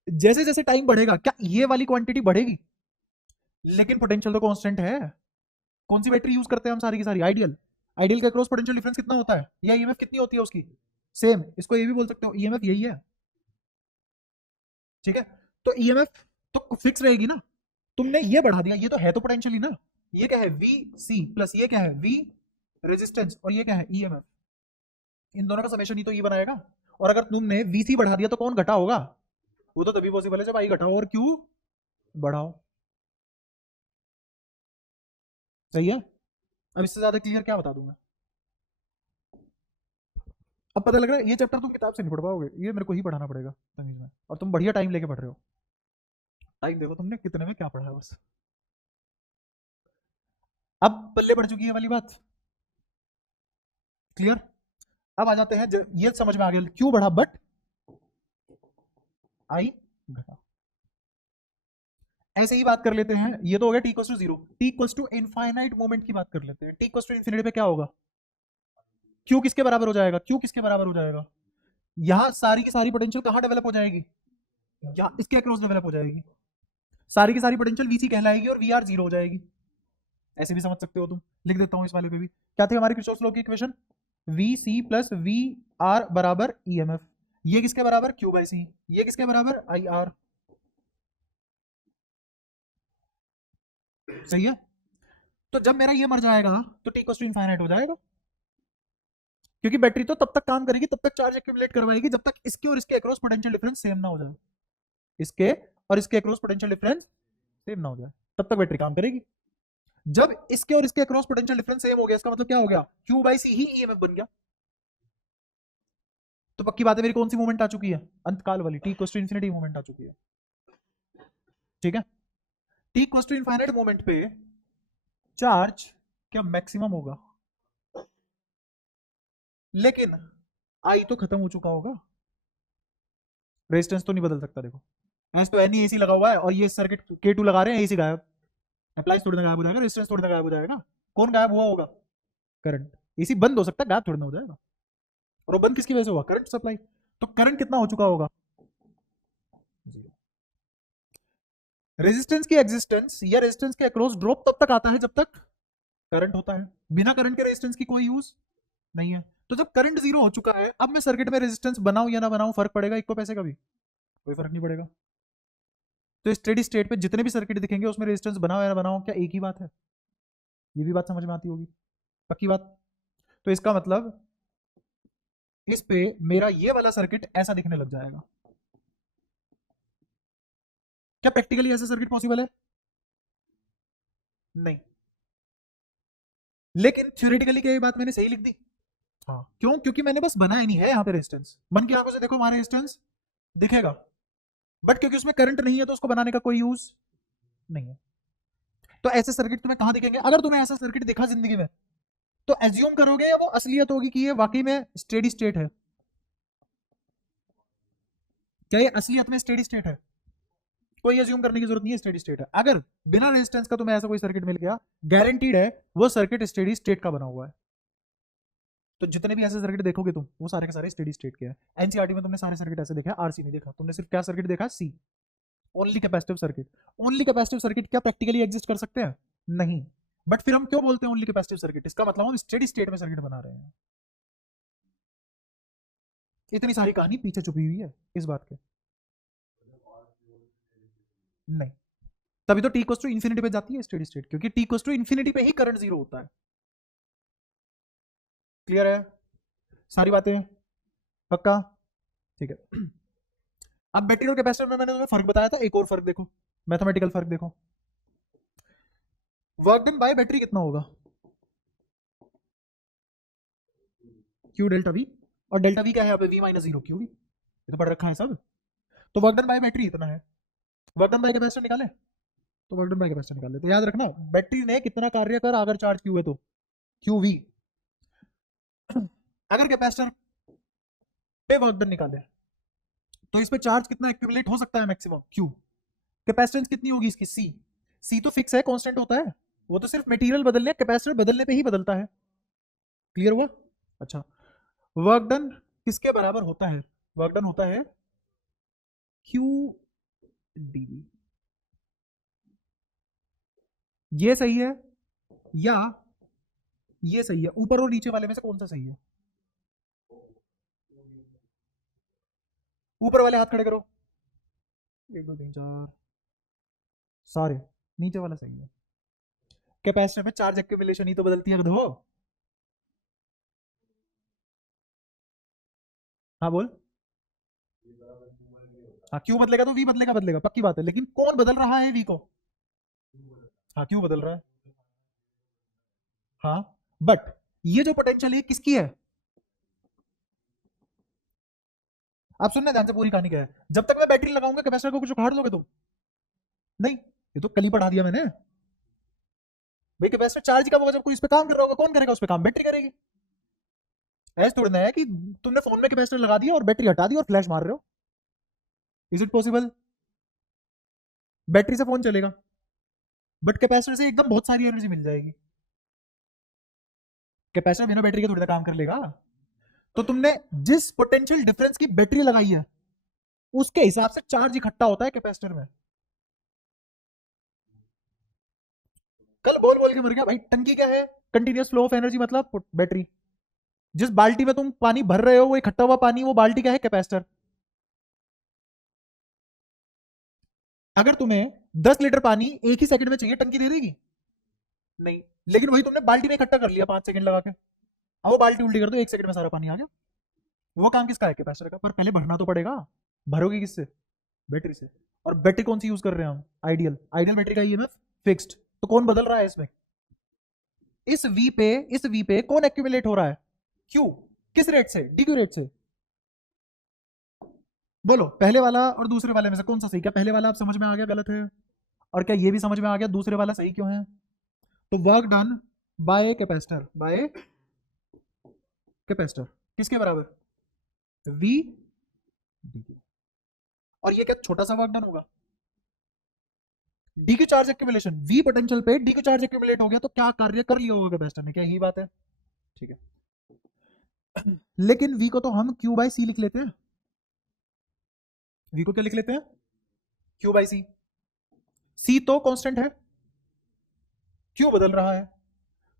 जैसे जैसे टाइम बढ़ेगा क्या ये वाली क्वांटिटी बढ़ेगी, लेकिन पोटेंशियल तो कांस्टेंट है। कौन सी बैटरी यूज करते हैं हम सारी की सारी, आइडियल, आइडियल के अक्रॉस पोटेंशियल डिफरेंस कितना होता है, या ईएमएफ कितनी होती है उसकी, सेम, इसको ये भी बोल सकते हो ईएमएफ यही है, ठीक है। तो ईएमएफ तो फिक्स रहेगी ना, तुमने ये बढ़ा दिया, ये तो है तो पोटेंशियल ही ना, ये क्या है वी सी प्लस ये क्या है वी रेजिस्टेंस, और ये क्या है ईएमएफ, इन दोनों का समेशन ही तो ये बनाएगा। और अगर तुमने वीसी बढ़ा दिया तो कौन घटा होगा, वो तो तभी पॉसिबल है जब आई घटाओ और क्यू बढ़ाओ, सही है। अब इससे ज्यादा क्लियर क्या बता दूं मैं? अब पता लग रहा है ये चैप्टर तुम किताब से नहीं पढ़ पाओगे, ये मेरे को ही पढ़ाना पड़ेगा तमीज में, और तुम बढ़िया टाइम लेके पढ़ रहे हो। टाइम देखो तुमने कितने में क्या पढ़ा है बस। अब पल्ले पड़ चुकी है वाली बात, क्लियर। अब आ जाते हैं ये समझ में आ गया क्यों बढ़ा, बट आई घटा। ऐसे ही बात कर लेते हैं, ये तो हो गया T equals to 0, T equals to infinite moment की बात कर लेते हैं। टी इक्वल्स टू इन्फिनिटी पे क्या होगा? क्यू किसके बराबर हो जाएगा? क्यू किसके बराबर हो जाएगा? यहां सारी की सारी पोटेंशियल कहां डेवलप हो जाएगी? या इसके अक्रॉस डेवलप हो जाएगी। सारी की सारी पोटेंशियल वीसी कहलाएगी और वी आर 0 हो जाएगी। ऐसे भी समझ सकते हो तुम, लिख देता हूं इस वाले पे भी। क्या थी हमारी किरचॉफ लॉ की equation? V C plus V R बराबर ई एम एफ। ये किसके बराबर? Q by C. ये किसके बराबर? I R. सही है। तो जब मेरा ये मर जाएगा तो टी इक्वल्स टू इनफाइनाइट हो जाएगा, क्योंकि बैटरी तो तब तक काम करेगी, तब तक चार्ज एक्यूमुलेट करवाएगी जब तक इसके और इसके अक्रॉस पोटेंशियल डिफरेंस सेम ना हो जाए। इसके और इसके अक्रॉस पोटेंशियल डिफरेंस सेम ना हो जाए तब तक बैटरी काम करेगी। जब इसके और इसके अक्रॉस पोटेंशियल डिफरेंस सेम हो गया, इसका मतलब क्या हो गया? क्यू बाई सी ही ईएमएफ बन गया। तो पक्की बात है मेरी कौन सी मूवमेंट आ चुकी है? अंतकाल वाली, T equals to infinity movement आ चुकी है। ठीक है। T equals to infinite movement पे चार्ज क्या मैक्सिमम होगा, लेकिन आई तो खत्म हो चुका होगा। रेजिस्टेंस तो नहीं बदल सकता, देखो एस तो एन एसी लगा हुआ है और ये सर्किट K2 लगा रहे हैं, एसी गायब, अप्लाइज थोड़ी ना गायब हो जाएगा, रेजिस्टेंस थोड़ी ना गायब हो जाएगा। कौन गायब हुआ होगा? करंट। एसी बंद हो सकता है, गायब थोड़ी ना हो जाएगा। और वो बंद किसकी वजह से हुआ? Current supply. तो करंट कितना हो चुका होगा? रेजिस्टेंस की एग्जिस्टेंस या रेजिस्टेंस के अक्रॉस ड्रॉप तब तक आता है जब तक करंट होता है। बिना करंट के रेजिस्टेंस की कोई यूज नहीं है। तो जब करंट 0 हो चुका है, अब मैं सर्किट में रेजिस्टेंस बनाऊं या ना बनाऊं, फर्क पड़ेगा इक्को पैसे का भी? कोई फर्क नहीं पड़ेगा। तो स्टेडी स्टेट पे जितने भी सर्किट दिखेंगे उसमें रेजिस्टेंस बनाओ या ना बनाओ, क्या एक ही बात है? ये भी बात समझ में आती होगी, पक्की बात। तो इसका मतलब इस पे मेरा ये वाला सर्किट ऐसा दिखने लग जाएगा। क्या प्रैक्टिकली ऐसा सर्किट पॉसिबल है? नहीं। लेकिन थ्योरेटिकली क्या ये बात मैंने सही लिख दी? हाँ। क्यों? क्योंकि मैंने बस बनाया नहीं है यहाँ पे रेजिस्टेंस। मन की आंखों से देखो हमारा रेजिस्टेंस दिखेगा, बट क्योंकि उसमें करंट नहीं है तो उसको बनाने का कोई यूज नहीं है। तो ऐसे सर्किट तुम्हें कहां दिखेंगे? अगर तुम्हें ऐसा सर्किट दिखा जिंदगी में तो एज्यूम करोगे या वो असलियत होगी कि ये वाकई में स्टेडी स्टेट है? क्या ये असलियत में स्टेडी स्टेट है? कोई एज्यूम करने की जरूरत नहीं है, स्टेडी स्टेट है। अगर बिना रेजिस्टेंस का तुम्हें ऐसा कोई सर्किट मिल गया, गारंटीड है वो सर्किट स्टेडी स्टेट का बना हुआ है। तो जितने भी ऐसे सर्किट देखोगे तुम, वो सारे के सारे स्टेडी स्टेट के हैं। एनसीईआरटी में तुमने सारे सर्किट ऐसे देखा, आरसी नहीं देखा, तुमने सिर्फ क्या सर्किट देखा? See, only capacitive circuit. Only capacitive circuit क्या प्रैक्टिकली एग्जिस्ट कर सकते हैं? नहीं। बट फिर हम क्यों बोलते हैं ओनली कैपेसिटिव सर्किट? इसका मतलब हम स्टेडी स्टेट में सर्किट बना रहे हैं। इतनी सारी कहानी पीछे छुपी हुई है इस बात के। नहीं, तभी तो टी इक्वल्स टू इन्फिनिटी पे जाती है स्टेडी स्टेट, क्योंकि टी इक्वल्स टू इन्फिनिटी पे ही करंट 0 होता है। क्लियर है सारी बातें? पक्का? ठीक है। अब बैटरी और कैपेसिटर में मैंने तुम्हें फर्क बताया था, एक और फर्क देखो, मैथमेटिकल फर्क देखो। वर्क डन बाय बैटरी कितना होगा? Q delta V. और डेल्टा वी क्या है यहाँ पे? V minus 0 Q V. ये तो पढ़ रखा है सब। तो वर्क डन बाय बैटरी इतना है। वर्क डन बाय कैपेसिटर निकाले, तो वर्क डन बाय कैपेसिटर निकाल लेते। याद रखना बैटरी ने कितना कार्य कर अगर चार्ज क्यू है तो क्यू वी। अगर कैपेसिटर पे वर्क डन निकाले तो इस पे चार्ज कितना एक्यूमुलेट हो सकता है? Maximum Q. कैपेसिटेंस कितनी होगी इसकी? सी। सी तो फिक्स है, कांस्टेंट होता है, वो तो सिर्फ मटेरियल बदलने, कैपेसिटर बदलने पे ही बदलता है। क्लियर हुआ? अच्छा, वर्क डन किसके बराबर होता है? वर्क डन होता है क्यू डीवी। ये सही है या ये सही है? ऊपर और नीचे वाले में से कौन सा सही है? ऊपर वाले हाथ खड़े करो, 1 2 3 4 सारे। नीचे वाला सही है। कैपेसिटर में चार्ज एक्यूमुलेशन ही तो बदलती है गधो। हाँ बोल। हाँ, क्यू बदलेगा तो वी बदलेगा, बदलेगा पक्की बात है, लेकिन कौन बदल रहा है वी को? हाँ, क्यू बदल रहा है। हाँ, बट ये जो पोटेंशियल है किसकी है? आप सुनना ध्यान से, पूरी कहानी क्या है। जब तक मैं बैटरी लगाऊंगा कैपेसिटर को कुछ उखाड़ लोगे तुम? नहीं, ये तो कल ही पढ़ा दिया मैंने भाई। कैपेसिटर चार्ज कब होगा? जब कोई इस पे काम कर रहा होगा। कौन करेगा उस पे काम? बैटरी करेगी। ऐसा थोड़ा ना है कि तुमने फोन में कैपेसिटर लगा दिया और बैटरी हटा दी और फ्लैश मार रहे हो। Is it possible? बैटरी से फोन चलेगा, बट कैपेसिटर से एकदम बहुत सारी एनर्जी मिल जाएगी। कैपेसिटर बिना बैटरी के थोड़ी ना काम कर लेगा। तो तुमने जिस पोटेंशियल डिफरेंस की बैटरी लगाई है उसके हिसाब से चार्ज इकट्ठा होता है कैपेसिटर में। कल बोल बोल के मर गया भाई। टंकी क्या है? कंटिन्यूस फ्लो ऑफ एनर्जी, मतलब बैटरी। जिस बाल्टी में तुम पानी भर रहे हो वो इकट्ठा हुआ पानी, वो बाल्टी क्या है? कैपेसिटर। अगर तुम्हें 10 लीटर पानी एक ही सेकंड में चाहिए, टंकी दे देगी? नहीं। लेकिन वही तुमने बाल्टी में इकट्ठा कर लिया 5 सेकंड लगा के, अब वो बाल्टी उल्टी कर दो, 1 सेकंड में सारा पानी आ गया। वो काम किसका है? कैपेसिटर का। पर पहले भरना तो पड़ेगा। भरोगे किससे? बैटरी से। और बैटरी कौन सी यूज कर रहे हैं हम? आइडियल। आइडियल बैटरी का ईएमएफ फिक्स्ड। तो कौन बदल रहा है इसमें? इस वी पे कौन एक्यूमुलेट हो रहा है? क्यू। किस रेट से? डी क्यू रेट से। बोलो, पहले वाला और दूसरे वाले में से कौन सा सही? क्या पहले वाला आप समझ में आ गया गलत है? और क्या ये भी समझ में आ गया दूसरे वाला सही क्यों है? तो work done by capacitor, by capacitor किसके बराबर? V D. और ये क्या छोटा सा वर्क डन होगा? डी की चार्ज एक्यूमुलेशन, वी पोटेंशियल पे डी की चार्ज एक्यूमुलेट हो गया, तो क्या कार्य कर लिया होगा कैपेसिटर ने? क्या यही बात है? ठीक है। लेकिन वी को तो हम क्यू बाई सी लिख लेते हैं। वी को क्या लिख लेते हैं? क्यू बाई सी। सी तो कांस्टेंट है, क्यू बदल रहा है।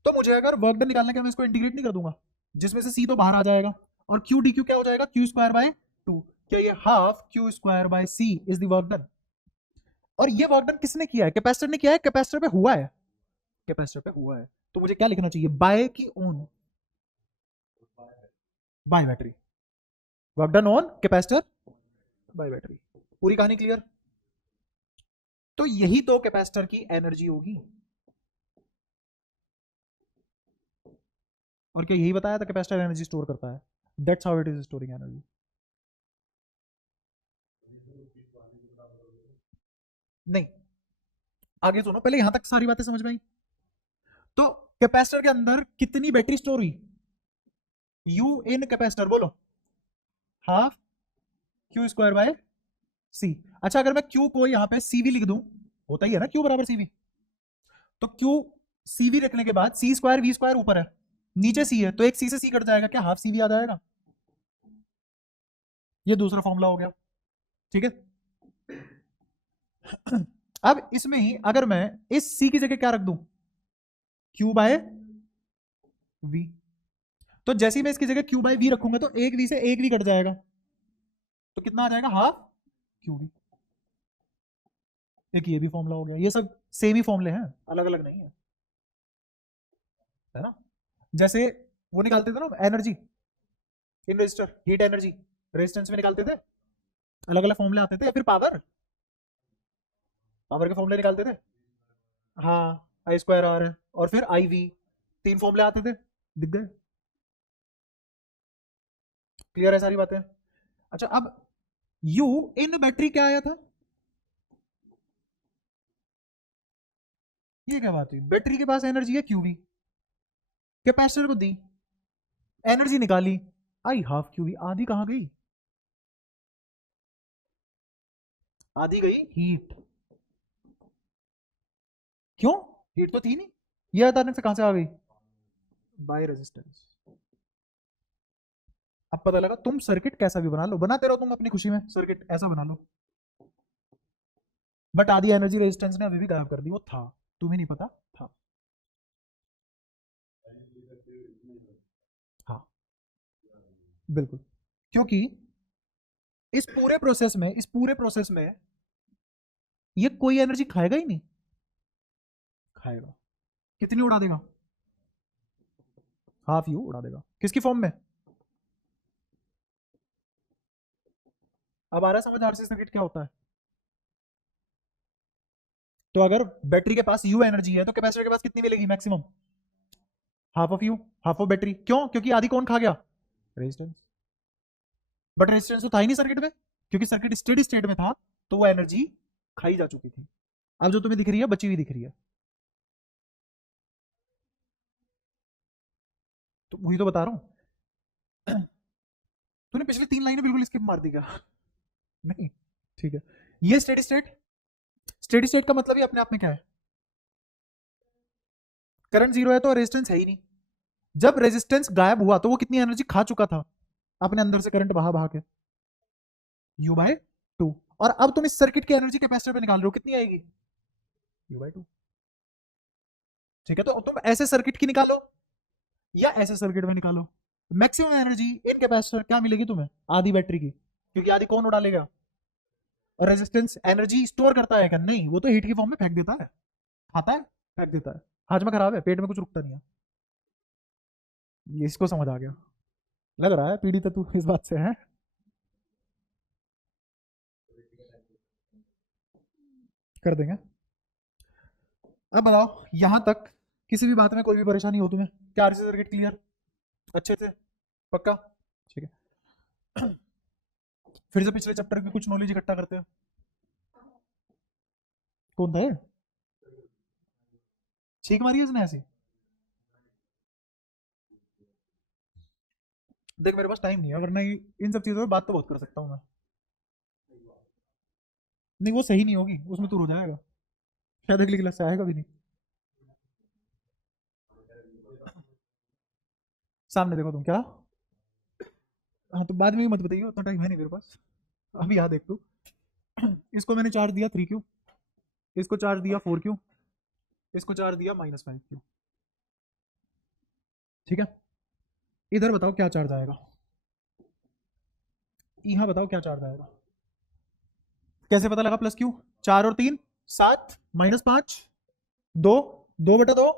तो मुझे अगर वर्क डन निकालना है, क्या मैं इसको इंटीग्रेट नहीं कर दूंगा, जिसमें से सी तो बाहर आ जाएगा, और क्यू डी क्यू क्या हो जाएगा? Q square by 2। क्या ये half Q square by C is the work done? और ये वर्क डन किसने किया है? कैपेसिटर ने किया है। कैपेसिटर पे हुआ है, कैपेसिटर पे हुआ है। तो मुझे क्या लिखना चाहिए? बाय की on, bye battery. Work done on capacitor bye battery. पूरी कहानी क्लियर? तो यही तो कैपेसिटर की एनर्जी होगी। और क्या यही बताया था कैपेसिटर एनर्जी स्टोर करता है? That's how it is storing energy. नहीं, आगे सुनो, पहले यहां तक सारी बातें समझ में आई। तो कैपेसिटर के अंदर कितनी बैटरी स्टोर हुई? यू इन कैपेसिटर, बोलो। हाफ क्यू स्क्वायर बाय सी। अच्छा, अगर मैं क्यू को यहां पे सीवी लिख दूं, होता ही है ना क्यू बराबर सीवी। तो क्यू सीवी रखने के बाद सी स्क्वायर वी स्क्वायर ऊपर है, नीचे सी है, तो एक सी से सी कट जाएगा, क्या हाफ सीवी आ जाएगा? ये दूसरा फॉर्मूला हो गया। ठीक है। अब इसमें ही अगर मैं इस सी की जगह क्या रख दूं? Q by V. तो जैसे ही मैं इसकी जगह क्यू बाय वी रखूंगा तो एक वी से एक वी कट जाएगा, तो कितना आ जाएगा? Half Q V. एक ये भी फॉर्मूला हो गया। ये सब सेम ही फॉर्मूले हैं, अलग अलग नहीं है, है ना? जैसे वो निकालते थे ना energy in resistor, heat energy resistance में निकालते थे, अलग अलग फॉर्मूले आते थे। या फिर पावर, पावर के फॉर्मूले निकालते थे। हाँ, आई स्क्वायर आर है, और फिर आई वी, 3 फॉर्मूले आते थे, दिख गए? क्लियर है सारी बातें? अच्छा, अब यू इन बैटरी क्या आया था? ये क्या बात हुई? बैटरी के पास एनर्जी है क्यू वी, कैपेसिटर को दी, एनर्जी निकाली, आई हाफ क्यू वी। आधी कहां गई? आधी गई हीट। क्यों? हीट तो थी नहीं, ये अचानक से कहां से आ गई? By resistance. अब पता लगा, तुम सर्किट कैसा भी बना लो, बनाते रहो तुम अपनी खुशी में, सर्किट ऐसा बना लो, बट आधी एनर्जी रेजिस्टेंस ने अभी भी गायब कर दी। वो था, तुम्हें नहीं पता था। हाँ, बिल्कुल। क्योंकि इस पूरे प्रोसेस में ये कोई एनर्जी खाएगा ही नहीं। खाएगा, कितनी उड़ा देगा? हाफ यू उड़ा देगा। किसकी फॉर्म में? अब आ रहा है समझ आरसी सर्किट क्या होता है? तो अगर बैटरी के पास यू एनर्जी है तो कैपेसिटर के पास कितनी मिलेगी maximum? Half of you, half of battery. क्यों? क्योंकि आधी कौन खा गया? रेजिस्टेंस। बट रेजिस्टेंस तो था ही नहीं सर्किट में, क्योंकि सर्किट स्टेडी स्टेट में था, तो वो एनर्जी खाई जा चुकी थी। अब जो तुम्हें दिख रही है बची हुई दिख रही है। तो वही तो बता रहा हूं। तूने पिछली 3 लाइनें बिल्कुल स्किप मार दी क्या? नहीं, ठीक है। ये स्टेडी स्टेट, स्टेडी स्टेट का मतलब ही अपने आप में क्या है? करंट जीरो है तो रेजिस्टेंस है ही नहीं। जब रेजिस्टेंस गायब हुआ तो वो कितनी एनर्जी खा चुका था अपने अंदर से करंट बहा बहा के? U by 2। और अब तुम इस सर्किट की एनर्जी कैपेसिटर पे निकाल रहे हो, कितनी आएगी? U by 2। ठीक है, तो तुम ऐसे सर्किट की निकालो या ऐसे सर्किट में निकालो, मैक्सिमम एनर्जी इन कैपेसिटर क्या मिलेगी तुम्हें? आधी बैटरी की, क्योंकि आधी कौन उड़ा लेगा? और रेजिस्टेंस एनर्जी स्टोर करता है क्या? नहीं, वो तो हीट की फॉर्म में फेंक देता है, खाता है, फेंक देता है। हाजमा खराब है, पेट में कुछ रुकता नहीं है। ये इसको समझ आ गया, लग रहा है पीड़ित तू इस बात से है। कर देंगे। अब बताओ यहां तक किसी भी बात में कोई भी परेशानी हो तुम्हें? क्या आरसी सर्किट क्लियर अच्छे से? पक्का? ठीक है। फिर से पिछले चैप्टर की कुछ नॉलेज इकट्ठा करते हैं। कौन था ये? छींक मारी उसने ऐसी? देख मेरे पास टाइम नहीं है, वरना इन सब चीजों पर बात तो बहुत कर सकता हूँ मैं। नहीं, वो सही नहीं होगी, उसमें तू रो जाएगा, शायद अगली क्लास से आएगा भी नहीं। सामने देखो तुम क्या। हाँ तो बाद में भी मत बताइए, उतना टाइम है नहीं मेरे पास। अभी यहाँ देख तू। इसको मैंने चार्ज दिया 3 क्यू, इसको चार्ज दिया 4 क्यू, इसको चार्ज दिया -5 क्यू। ठीक है, इधर बताओ क्या चार्ज आएगा? यहाँ बताओ क्या चार्ज आएगा? कैसे पता लगा प्लस क्यू? 4 और 3 7, -5 2, 2/2।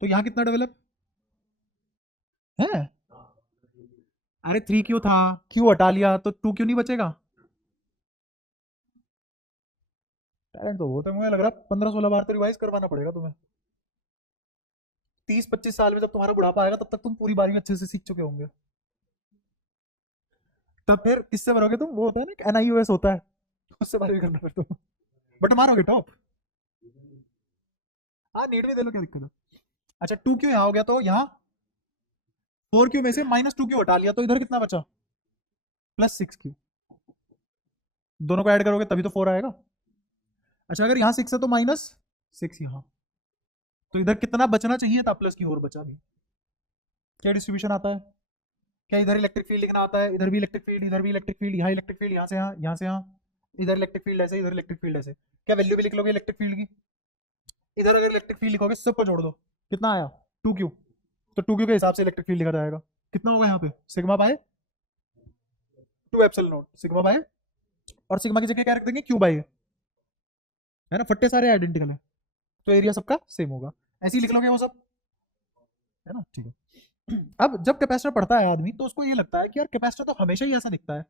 तो यहाँ कितना डेवलप है? अरे 3 क्यू था, क्यू हटा लिया तो 2 क्यू नहीं बचेगा? टैलेंट तो बहुत है, मुझे लग रहा है 15-16 बार तो रिवाइज करवाना पड़ेगा तुम्हें। 30-25 साल में जब तुम्हारा बुढ़ापा आएगा तब तक तुम पूरी बारी अच्छे से सीख चुके होंगे। तब फिर किससे भरोगे तुम? वो होता है ना NIOS होता है, उससे बारी करना फिर तुम। बट मारोगे टॉप। हाँ नीट भी दे लो, क्या दिक्कत है? अच्छा 2 क्यू यहाँ हो गया, तो यहाँ 4 क्यू में से -2 क्यू हटा लिया, तो इधर कितना बचा? +6 क्यू। दोनों को ऐड करोगे तभी तो 4 आएगा। अच्छा अगर यहाँ 6 है तो -6 यहाँ, तो इधर कितना बचना चाहिए था? प्लस क्यू और बचा भी। क्या डिस्ट्रीब्यूशन आता है? क्या इधर इलेक्ट्रिक फील्ड लिखना आता है? इधर भी इलेक्ट्रिक फील्ड, इधर भी इलेक्ट्रिक फील्ड, यहाँ इलेक्ट्रिक फील्ड, यहाँ से यहाँ, यहाँ से यहाँ, इधर इलेक्ट्रिक फील्ड ऐसे, इधर इलेक्ट्रिक फील्ड ऐसे। क्या वैल्यू भी लिख लोगे इलेक्ट्रिक फील्ड की? इधर अगर इलेक्ट्रिक फील्ड लिखोगे सबको जोड़ दो, कितना आया? 2 क्यू। तो 2 क्यू के हिसाब से इलेक्ट्रिक फील्ड लिखा जाएगा। कितना होगा यहाँ पे? Sigma bye 2 epsilon not, sigma bye, और सिग्मा की जगह क्या रख देंगे? क्यू बाय, है ना, फट्टे सारे आइडेंटिकल है, तो एरिया सबका सेम होगा। ऐसे ही लिख लोगे वो सब, है ना? ठीक है। अब जब कैपेसिटर पढ़ता है आदमी तो उसको ये लगता है कि यार कैपेसिटर तो हमेशा ही ऐसा दिखता है,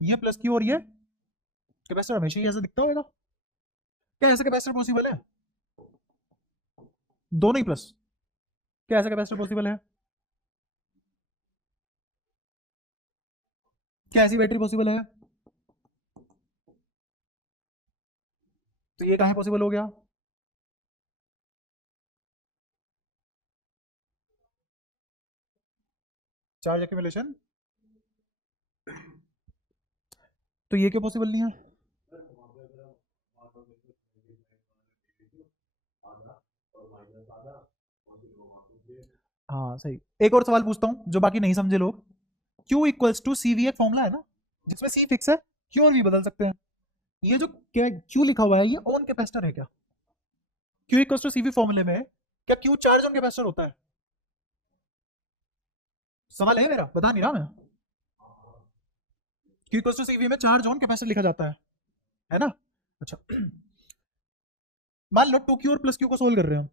ये प्लस क्यू और ये कैपेसिटर हमेशा ही ऐसा दिखता होगा। क्या ऐसा कैपेसिटर पॉसिबल है? दोनों ही प्लस, क्या ऐसा कैपेसिटर पॉसिबल है? क्या ऐसी बैटरी पॉसिबल है? तो ये कहाँ पॉसिबल हो गया? Charge accumulation. तो ये क्यों पॉसिबल नहीं है? हाँ सही। एक और सवाल पूछता हूँ जो बाकी नहीं समझे लोग। Q equals to C V एक फॉर्मूला है ना, जिसमें C फिक्स है, Q और V बदल सकते हैं। ये जो Q लिखा हुआ है ये ऑन कैपेसिटर है क्या? Q equals to C V फॉर्मूले में क्या Q चार्ज ऑन कैपेसिटर होता है? सवाल है मेरा, बता नहीं रहा मैं। Q equals to C V में चार्ज ऑन कैपेसिटर लिखा जाता है ना? अच्छा मान लो 2Q और प्लस Q को सोल्व कर रहे हैं हम,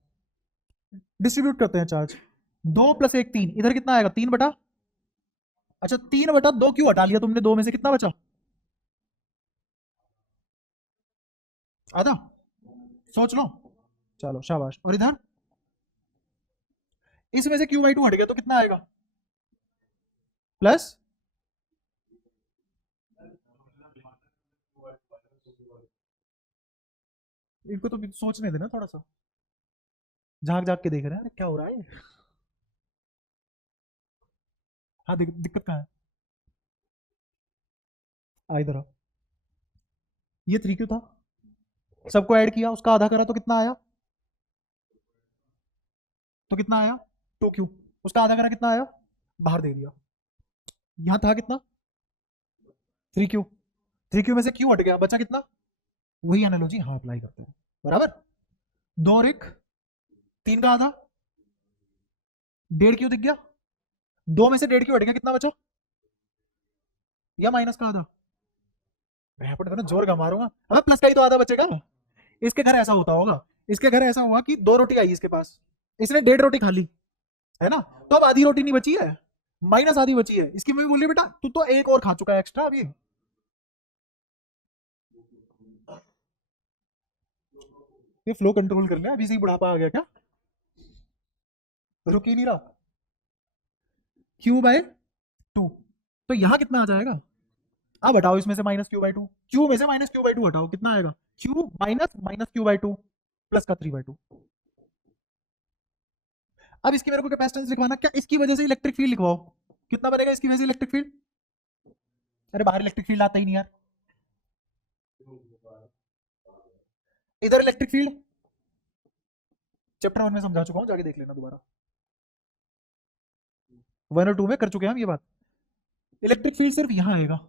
डिस्ट्रीब्यूट करते हैं चार्ज, 2 + 1 3, इधर कितना आएगा? 3/, अच्छा 3/2 क्यों हटा लिया तुमने? 2 में से कितना बचा? आधा। सोच लो, चलो शाबाश। और इधर इसमें से Q/2 हट गया तो कितना आएगा? प्लस इनको तो सोचने देना थोड़ा सा, झांक झांक के देख रहे हैं क्या हो रहा है। हाँ दिक्कत कहाँ है? इधर आओ। ये 3Q था, सबको ऐड किया, उसका आधा करा तो कितना आया? तो कितना आया? 2Q। उसका आधा करा कितना आया? बाहर दे दिया। यहाँ था कितना? 3Q। 3Q में से Q हट गया, बचा कितना? वही एनालॉजी हाँ अप्लाई करते हैं, बराबर। 2 और 1 3 का आधा, 1.5Q दिख गया। 2 में से 1.5Q हट गया, कितना बचा? या माइनस का आधा? रैपिड में ना जोर का मारूंगा। अबे प्लस का ही तो आधा बचेगा। इसके घर ऐसा होता होगा, इसके घर ऐसा हुआ कि 2 रोटी आई इसके पास, इसने 1.5 रोटी खा ली, है ना? तो अब आधी रोटी नहीं बची है, माइनस आधी बची है। इसकी मम्मी बोली बेटा तू तो एक और खा चुका है एक्स्ट्रा अभी। ये फ्लो कंट्रोल कर ले, अभी से ही बुढ़ापा आ गया क्या? रुक ही नहीं रहा। Q/2 तो यहाँ कितना आ जाएगा? अब हटाओ इसमें से -Q/2, Q में से -Q/2 हटाओ, कितना आएगा? Q माइनस Q/2 प्लस का 3/2। अब इसकी मेरे को कैपेसिटेंस लिखवाना, क्या इसकी वजह से इलेक्ट्रिक फील्ड लिखवाओ। कितना बनेगा इसकी वजह से इलेक्ट्रिक फील्ड? अरे बाहर इलेक्ट्रिक फील्ड आता ही नहीं यार। इधर इलेक्ट्रिक फील्ड चैप्टर 1 में समझा चुका हूं, जाके देख लेना दोबारा। 1 और 2 में कर चुके हैं हम ये बात। इलेक्ट्रिक फील्ड सिर्फ यहां आएगा,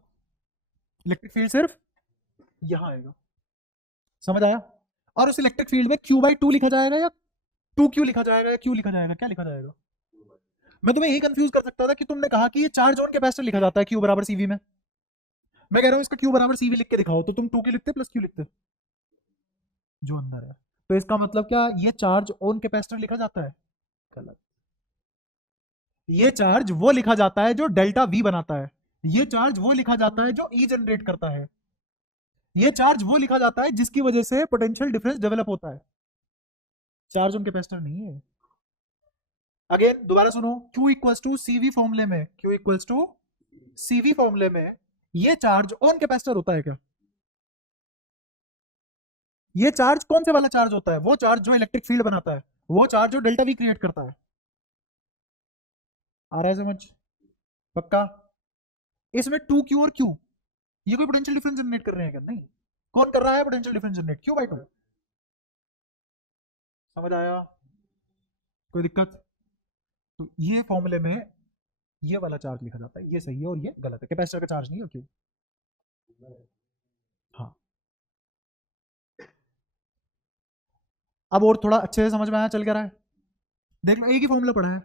इलेक्ट्रिक फील्ड सिर्फ यहां आएगा, समझ आया? और उस इलेक्ट्रिक फील्ड में Q/2 लिखा जाएगा या 2Q लिखा जाएगा या Q लिखा जाएगा, क्या लिखा जाएगा? मैं तुम्हें यही कंफ्यूज कर सकता था कि तुमने कहा कि ये चार्ज ऑन कैपेसिटर लिखा जाता है Q बराबर CV में। मैं कह रहा हूं इसका Q बराबर CV लिख के दिखाओ, तो तुम 2Q लिखते प्लस Q लिखते जो अंदर है। तो इसका मतलब क्या ये चार्ज ऑन कैपेसिटर लिखा जाता है? गलत। ये चार्ज वो लिखा जाता है जो डेल्टा V बनाता है, ये चार्ज वो लिखा जाता है जो E जनरेट करता है, ये चार्ज वो लिखा जाता है जिसकी वजह से पोटेंशियल डिफरेंस डेवलप होता है। चार्ज ऑन कैपेसिटर नहीं है। अगेन दोबारा सुनो, Q इक्वल्स टू CV फॉर्मूले में, Q इक्वल्स टू CV फॉर्मूले में ये चार्ज ऑन कैपेसिटर होता है क्या? ये चार्ज कौन से वाला चार्ज होता है? वो चार्ज जो इलेक्ट्रिक फील्ड बनाता है, वो चार्ज जो डेल्टा V क्रिएट करता है। आ रहा है समझ? पक्का? इसमें 2Q और Q ये कोई पोटेंशियल डिफरेंस जनरेट कर रहे हैं क्या? नहीं। कौन कर रहा है पोटेंशियल डिफरेंस जनरेट? Q/2। समझ आया? कोई दिक्कत? तो ये फॉर्मूले में ये वाला चार्ज लिखा जाता है, ये सही है और ये गलत है। कैपेसिटर का चार्ज नहीं है Q। हाँ अब और थोड़ा अच्छे से समझ में आया, चल क्या रहा है? देख लो एक ही फॉर्मूला पढ़ा है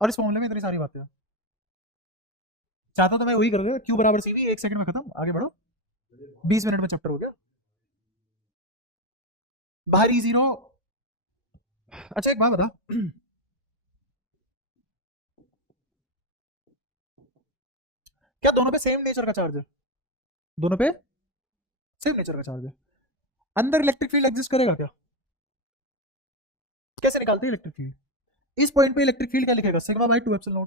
और इस फॉर्मूले में इतनी सारी बातें हैं। चाहता तो मैं वही कर दूं, Q बराबर CV, 1 सेकंड में खत्म, आगे बढ़ो। 20 मिनट में चैप्टर हो गया। बाहर E0। अच्छा एक बात बता, क्या दोनों पे सेम नेचर का चार्ज है? दोनों पे सेम नेचर का चार्ज है। अंदर इलेक्ट्रिक फील्ड एग्जिस्ट करेगा क्या? कैसे निकालते हैं इलेक्ट्रिक फील्ड? इस पॉइंट पे इलेक्ट्रिक फील्ड क्या लिखेगा? σ/2ε0।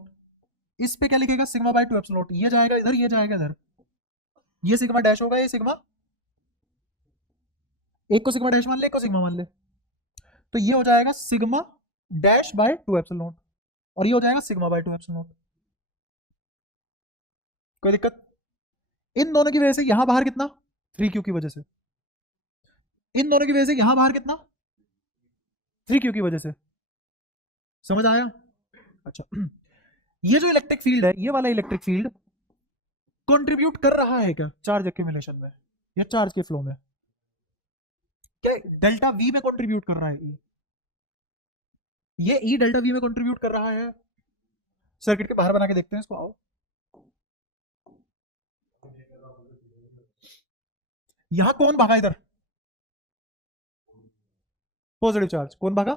इस पे क्या लिखेगा? σ/2ε0। ये जाएगा इधर, ये जाएगा इधर, ये सिग्मा डैश होगा, ये सिग्मा, एक को सिग्मा डैश मान ले, एक को सिग्मा मान ले, तो ये हो जाएगा सिग्मा डैश बाय 2ε0 और ये हो जाएगा σ/2ε0। कोई दिक्कत? इन दोनों की वजह से यहां बाहर कितना? 3Q की वजह से। इन दोनों की वजह से यहां बाहर कितना? 3Q की वजह से। समझ आया? अच्छा ये जो इलेक्ट्रिक फील्ड है, ये वाला इलेक्ट्रिक फील्ड कंट्रीब्यूट कर रहा है क्या चार्ज एक्यूमुलेशन में या चार्ज के फ्लो में? क्या डेल्टा V में कंट्रीब्यूट कर रहा है? ये E डेल्टा V में कंट्रीब्यूट कर रहा है। सर्किट के बाहर बना के देखते हैं इसको, आओ। यहां कौन भागा इधर? Positive charge. कौन भागा?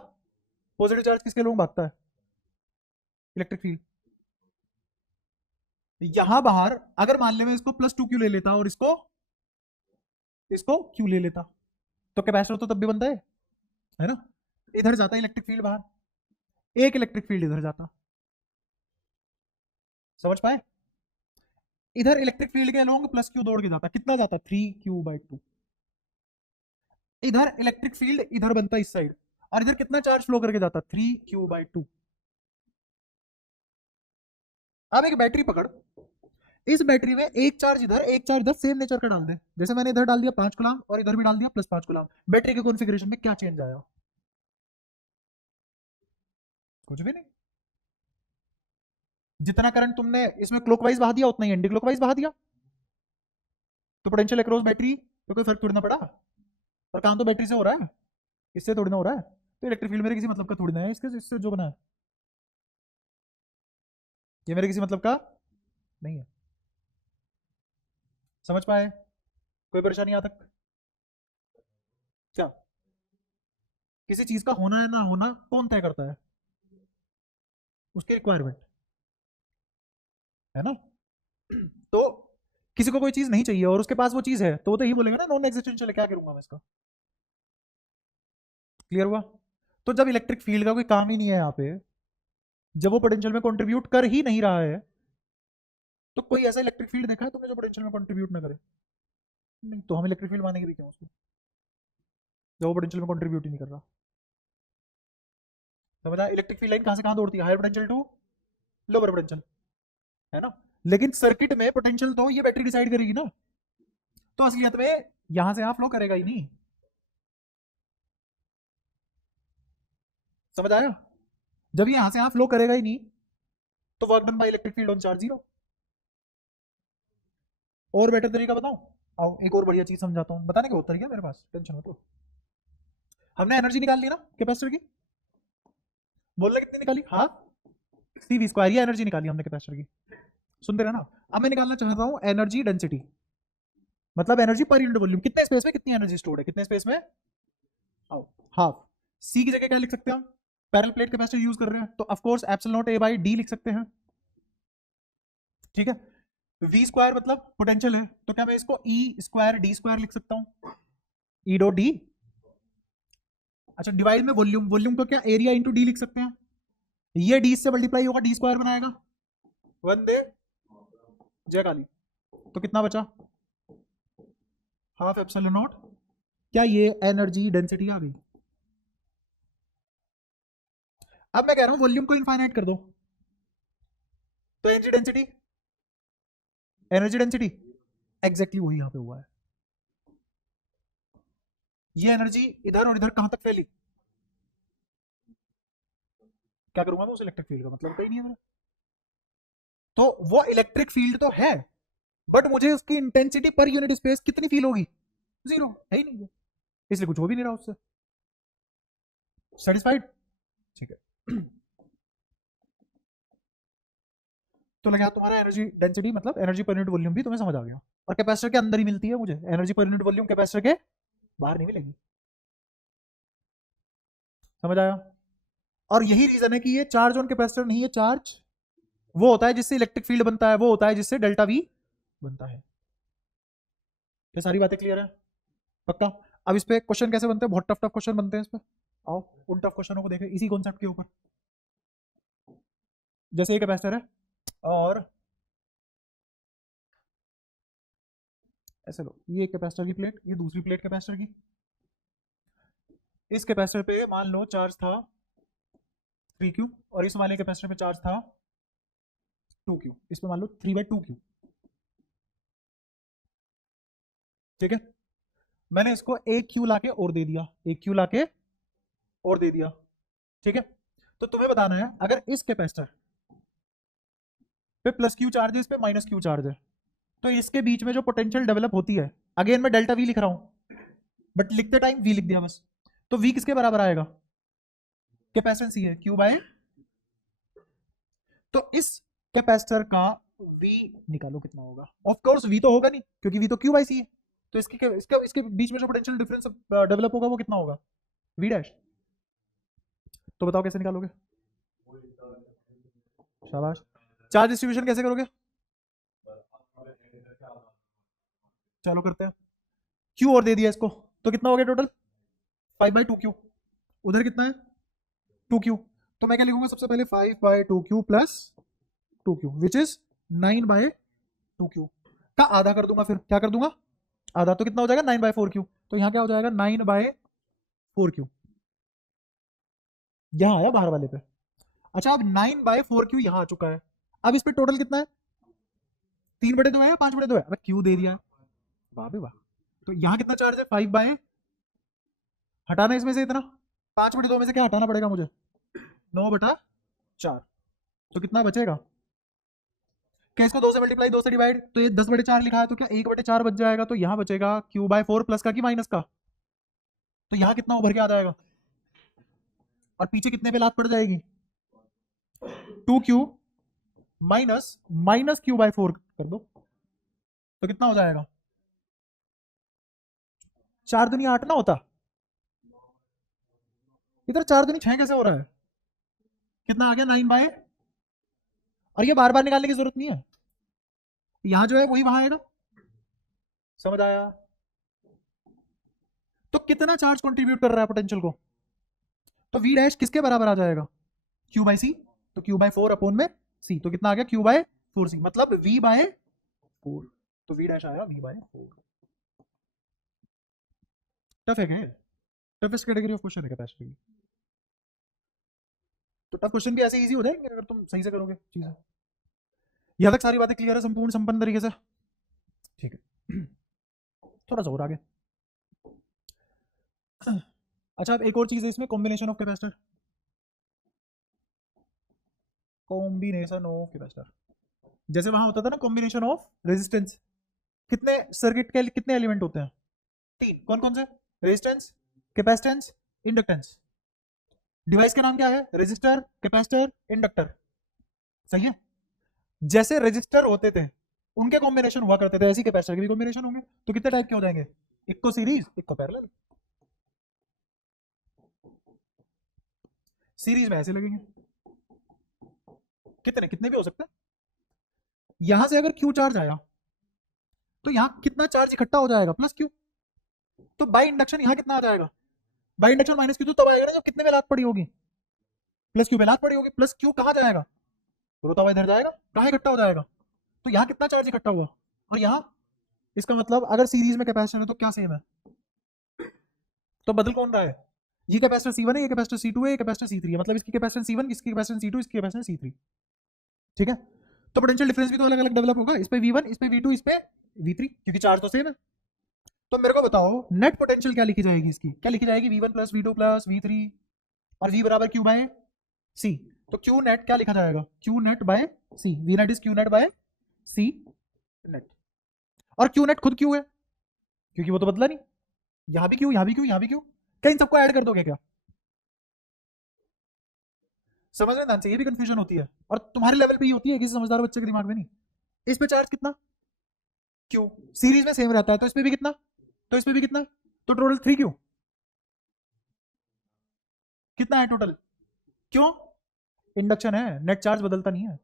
पॉजिटिव चार्ज किसके लोग भागता है? Electric field. यहां बाहर अगर मान ले मैं इसको +2Q ले लेता और इसको Q ले लेता, तो कैपेसिटर तो तब भी बनता है ना? इधर जाता इलेक्ट्रिक फील्ड बाहर, एक इलेक्ट्रिक फील्ड इधर जाता। समझ पाए? इधर इलेक्ट्रिक फील्ड के अलोंग प्लस क्यू दौड़ के जाता, कितना जाता 3q/2। इधर इलेक्ट्रिक फील्ड इधर बनता इस साइड, और इधर कितना चार्ज फ्लो करके जाता 3q/2। अब एक बैटरी पकड़, इस बैटरी में एक चार्ज इधर एक चार्ज इधर सेम नेचर का डाल दे। जैसे मैंने इधर डाल दिया 5 कूलम और इधर भी डाल दिया +5 कूलम, बैटरी के कॉन्फ़िगरेशन में क्या चेंज आया? कुछ भी नहीं। जितना करंट तुमने इसमें क्लॉकवाइज बहा दिया उतना ही एंटी क्लॉकवाइज बहा दिया, तो पोटेंशियल अक्रॉस बैटरी तो कोई फर्क थोड़ी ना पड़ा। और काम तो बैटरी से हो रहा है, इससे थोड़ी ना हो रहा है। तो इलेक्ट्रिक फील्ड मेरे किसी मतलब का थोड़ी ना है, इससे जो बना है ये मेरे किसी मतलब का नहीं है। समझ पाए? कोई परेशानी यहाँ तक? क्या किसी चीज का होना है ना होना कौन तय करता है? उसकी रिक्वायरमेंट है ना। तो किसी को कोई चीज नहीं चाहिए और उसके पास वो चीज है, तो वो तो यही बोलेगा ना नॉन एग्जिस्टेंशियल है, क्या करूंगा मैं इसका। क्लियर हुआ? तो जब इलेक्ट्रिक फील्ड का कोई काम ही नहीं है यहाँ पे, जब वो पोटेंशियल में कंट्रीब्यूट कर ही नहीं रहा है, तो कोई ऐसा इलेक्ट्रिक फील्ड देखा है तुमने जो पोटेंशियल में कंट्रीब्यूट ना करे? नहीं, तो हम इलेक्ट्रिक फील्ड मानेंगे भी क्यों उसको, जब वो पोटेंशियल में कंट्रीब्यूट ही नहीं कर रहा। समझा? इलेक्ट्रिक फील्ड लाइन कहां से कहां दौड़ती है? Higher potential to lower potential, है ना। लेकिन सर्किट में पोटेंशियल तो ये बैटरी डिसाइड करेगी ना, तो असलियत में यहां से यहां फ्लो करेगा ही नहीं। समझ आया? जब ये यहां से यहां फ्लो करेगा ही नहीं, तो work done by electric field on charge 0। और बेटर तरीका बताऊं? आओ एक और बढ़िया चीज समझाता हूं, बताने का बहुत तरीका है मेरे पास, टेंशन मत लो। हमने एनर्जी निकाल ली ना कैपेसिटर की, बोलना कितनी निकाली? हाफ CV², ये एनर्जी निकाली हमने कैपेसिटर की। सुनते रहे ना। अब मैं निकालना चाहता हूं एनर्जी डेंसिटी, मतलब एनर्जी पर यूनिट वॉल्यूम, कितने स्पेस में कितनी एनर्जी स्टोर्ड है, कितने स्पेस में? हाफ। सी की जगह क्या लिख सकते हैं हम? पैरेलल प्लेट कैपेसिटर यूज कर रहे हैं, तो of course epsilon not A/d लिख सकते हैं। ठीक है। V² मतलब पोटेंशियल है, तो क्या मैं इसको E²d² लिख सकता हूं? E.d। अच्छा, डिवाइड में वॉल्यूम, वॉल्यूम को क्या एरिया इंटू डी लिख सकते हैं? ये डी से मल्टीप्लाई होगा, d² बनाएगा, 1 दे जय काली, तो कितना बचा? Half epsilon not. क्या ये एनर्जी डेंसिटी आ गई? अब मैं कह रहा हूं वॉल्यूम को इनफाइनाइट कर दो, तो एनर्जी डेंसिटी एग्जैक्टली वही यहां पे हुआ है। ये एनर्जी इधर और इधर कहां तक फैली? क्या करूंगा मैं उस इलेक्ट्रिक फील्ड का, मतलब कहीं नहीं है मेरा। तो वो इलेक्ट्रिक फील्ड तो है, बट मुझे उसकी इंटेंसिटी पर यूनिट स्पेस कितनी फील होगी? 0 है ही नहीं वो, इसलिए कुछ हो भी नहीं रहा उससे। सेटिस्फाइड? ठीक है। तो लगा तुम्हारा एनर्जी डेंसिटी मतलब एनर्जी पर यूनिट वॉल्यूम भी तुम्हें समझ आ गया। और कैपेसिटर के अंदर ही मिलती है मुझे energy per unit volume, capacitor के बाहर नहीं मिलेगी। समझ आया? और यही रीजन है कि ये चार्ज ऑन कैपेसिटर नहीं है, चार्ज वो होता है जिससे इलेक्ट्रिक फील्ड बनता है, वो होता है जिससे डेल्टा V बनता है। ये सारी बातें क्लियर है? पक्का? अब इस पे क्वेश्चन कैसे बनते हैं? बहुत टफ टफ क्वेश्चन बनते हैं इस पे। आओ उन टफ क्वेश्चनों को देखें इसी कॉन्सेप्ट के ऊपर। जैसे ये कैपेसिटर है और ऐसे लो, ये कैपेसिटर की प्लेट, ये दूसरी प्लेट कैपेसिटर की। इस कैपेसिटर पे मान लो चार्ज था 3q, और इस वाले कैपेसिटर पे चार्ज था 2q, इस पे मान लो 3/2q। ठीक है। मैंने इसको एक क्यू लाके और दे दिया, एक क्यू लाके और दे दिया। ठीक है। तो तुम्हें बताना है अगर इस कैपेसिटर पे +q चार्ज है, इस पे -q चार्ज है, तो इसके बीच में जो पोटेंशियल डेवलप होती है, अगेन मैं डेल्टा V लिख रहा हूं, बट लिखते टाइम V लिख दिया बस, तो V किसके बराबर आएगा? कैपेसिटेंस ही है Q/। तो इस कैपेसिटर का V निकालो कितना होगा। ऑफ कोर्स V तो होगा नहीं, क्योंकि V तो Q/C है, तो इसके बीच में जो पोटेंशियल डिफरेंस डेवलप होगा वो कितना होगा? V'। तो बताओ कैसे निकालोगे? शाबाश। चार्ज डिस्ट्रीब्यूशन कैसे करोगे? चलो करते हैं। Q और दे दिया इसको, तो कितना हो गया टोटल? 5/2q। उधर कितना है 2q। तो मैं क्या लिखूंगा सबसे पहले 5/2q plus 2q which is 9/2q का आधा कर दूंगा। फिर क्या कर दूंगा आधा, तो कितना हो जाएगा 9/4q। तो यहाँ क्या हो जाएगा 9/4q, यहाँ आया बाहर वाले पे। अच्छा अब 9/4q यहाँ आ चुका है। अब इस पे टोटल कितना है 3/2 है या 5/2 है, अब क्यू दे दिया है, वाह बे वाह। तो यहाँ कितना चार्ज है 5 हटाना इसमें से इतना, 5/2 में से क्या हटाना पड़ेगा मुझे 9/4। तो कितना बचेगा, क्या इसको 2 से मल्टीप्लाई 2 से डिवाइड, तो ये 10/4 लिखा है, तो क्या 1/4 बच जाएगा। तो यहाँ बचेगा q/4 प्लस का कि माइनस का, तो यहाँ कितना उभर के आ जाएगा और पीछे कितने पे लात पड़ जाएगी 2q माइनस q/4 कर दो, तो कितना हो जाएगा 4 दूनी 8 ना होता, इधर 4 दूनी 6 कैसे हो रहा है, कितना आ गया 9 और ये बार बार निकालने की जरूरत नहीं है, यहां जो है वही वहां आएगा। समझ आया। तो कितना चार्ज कंट्रीब्यूट कर रहा है पोटेंशियल को, तो v डैश किसके बराबर आ जाएगा q/c, तो q/4 अपॉन में c, तो कितना आ गया q/4c, मतलब v/4, तो v डैश आया v/4। टफ है क्या, टफेस्ट कैटेगरी ऑफ क्वेश्चन है कैपेसिटी की। तो टफ क्वेश्चन भी ऐसे इजी हो जाएंगे अगर तुम सही से करोगे चीजें। यहां तक सारी बातें क्लियर है संपूर्ण संपन्न तरीके से, ठीक है। थोड़ा सा और आगे। अच्छा अब एक और चीज है इसमें, combination of capacitor, combination of capacitor, जैसे वहां होता था ना कॉम्बिनेशन ऑफ रेजिस्टेंस, कितने सर्किट के कितने एलिमेंट होते हैं 3, कौन कौन से, रेजिस्टेंस, कैपेसिटेंस, इंडक्टेंस। डिवाइस का नाम क्या है रेजिस्टर, कैपेसिटर, इंडक्टर, सही है। जैसे रेजिस्टर होते थे उनके कॉम्बिनेशन हुआ करते थे, ऐसे कैपेसिटर के भी कॉम्बिनेशन होंगे, तो कितने टाइप के हो जाएंगे, एक को सीरीज एक को पैरेलल। सीरीज में ऐसे लगेंगे, कितने कितने भी हो सकते हैं। यहां से अगर क्यू चार्ज आया तो यहां कितना चार्ज इकट्ठा हो जाएगा प्लस क्यू, तो बाई इंडक्शन यहां कितना आ जाएगा, बाई इंडक्शन माइनस क्यू तो तब आएगा ना जब कितने में लात पड़ी होगी, प्लस क्यू में लात पड़ी होगी, प्लस क्यू कहां जाएगा, रोता हुआ इधर जाएगा, कहां इकट्ठा हो जाएगा, तो यहां कितना चार्ज इकट्ठा हुआ, और यहां, इसका मतलब अगर सीरीज में कैपेसिटर है तो क्या सेम है, तो बदल कौन रहा है, ये कैपेसिटर C1 है, ये कैपेसिटर C2 है, ये कैपेसिटर C3 है, मतलब इसकी कैपेसिटर C1, इसकी कैपेसिटर C2, इसकी कैपेसिटर C3, ठीक है। तो पोटेंशियल डिफरेंस भी तो अलग अलग डेवलप होगा, इस पे V1, इस पे V2, इस पे V3, क्योंकि चार्ज तो सेम है। तो मेरे को बताओ नेट पोटेंशियल क्या लिखी जाएगी इसकी, क्या लिखी जाएगी V1 plus V2 plus V3 और V बराबर Q बाय C, तो Q नेट क्या लिखा जाएगा Q net by C, V net is Q net by C net, और Q नेट खुद Q है क्योंकि वो तो बदला नहीं, यहां भी Q, यहां भी Q, यहां भी Q, क्या इन सबको ऐड कर दोगे क्या, समझ रहे हैं, ये भी कंफ्यूजन होती है और तुम्हारे लेवल पे ही होती है, किसी समझदार बच्चे के दिमाग में नहीं। इस पे चार्ज कितना Q सीरीज में सेम रहता है, तो इस पे भी कितना, तो इस पे भी कितना, तो टोटल 3Q, कितना है टोटल, क्यों, इंडक्शन है, नेट चार्ज बदलता नहीं है,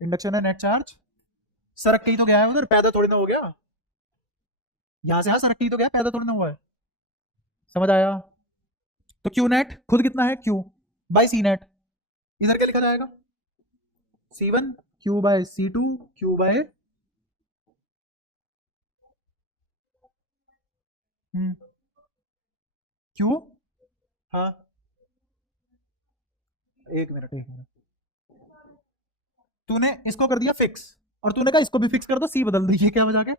इंडक्शन है, नेट चार्ज सरक के ही तो गया है उधर, पैदा थोड़ी ना हो गया, यहां से सरक के ही तो गया, पैदा थोड़ी ना हुआ है, समझ आया। तो क्यू नेट खुद कितना है Q बाई सी नेट, इधर क्या लिखा जाएगा C1 Q by C2 Q by Q, हाँ एक मिनट, तूने इसको कर दिया फिक्स और तूने कहा इसको भी फिक्स कर दो, सी बदल दो, ये क्या वजह के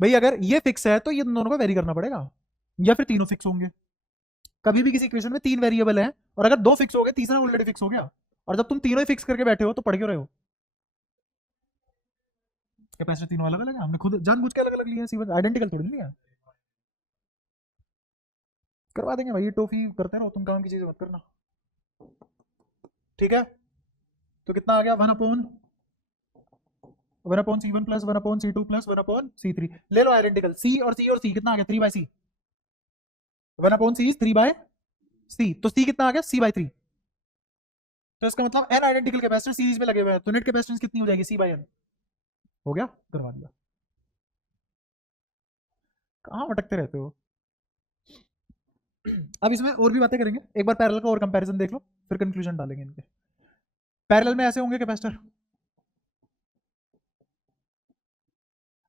भाई, अगर ये फिक्स है तो ये दोनों को वेरी करना पड़ेगा, या फिर तीनों फिक्स होंगे। कभी भी किसी इक्वेशन में 3 वेरिएबल है और अगर 2 फिक्स हो गए तीसरा ऑलरेडी फिक्स हो गया, और जब तुम तीनों ही फिक्स करके बैठे हो तो पढ़ क्यों रहे हो, कैपेसिटर तीनों अलग अलग है, हमने खुद जानबूझ के अलग अलग लिए हैं, आइडेंटिकल थोड़ी नहीं है। करवा देंगे भाई, टॉफी करते रहो तुम, काम की चीजें मत करना, ठीक है। तो कितना आ गया 1 upon C1 plus 1 upon C2 plus 1 upon C3, ले लो आइडेंटिकल, और C कितना आ गया 3/C, 1 अपॉन C 3/C, तो C कितना आ गया C/3, तो इसका मतलब n आइडेंटिकल कैपेसिटर सीरीज में लगे हुए हैं, तो नेट कैपेसिटेंस कितनी हो जाएगी C/n, हो गया, करवा दिया। कहाँ भटकते रहते हो, अब इसमें और भी बातें करेंगे, एक बार पैरेलल का और कंपैरिजन देख लो, फिर कंक्लूजन डालेंगे इनके। पैरेलल में ऐसे होंगे कैपेसिटर।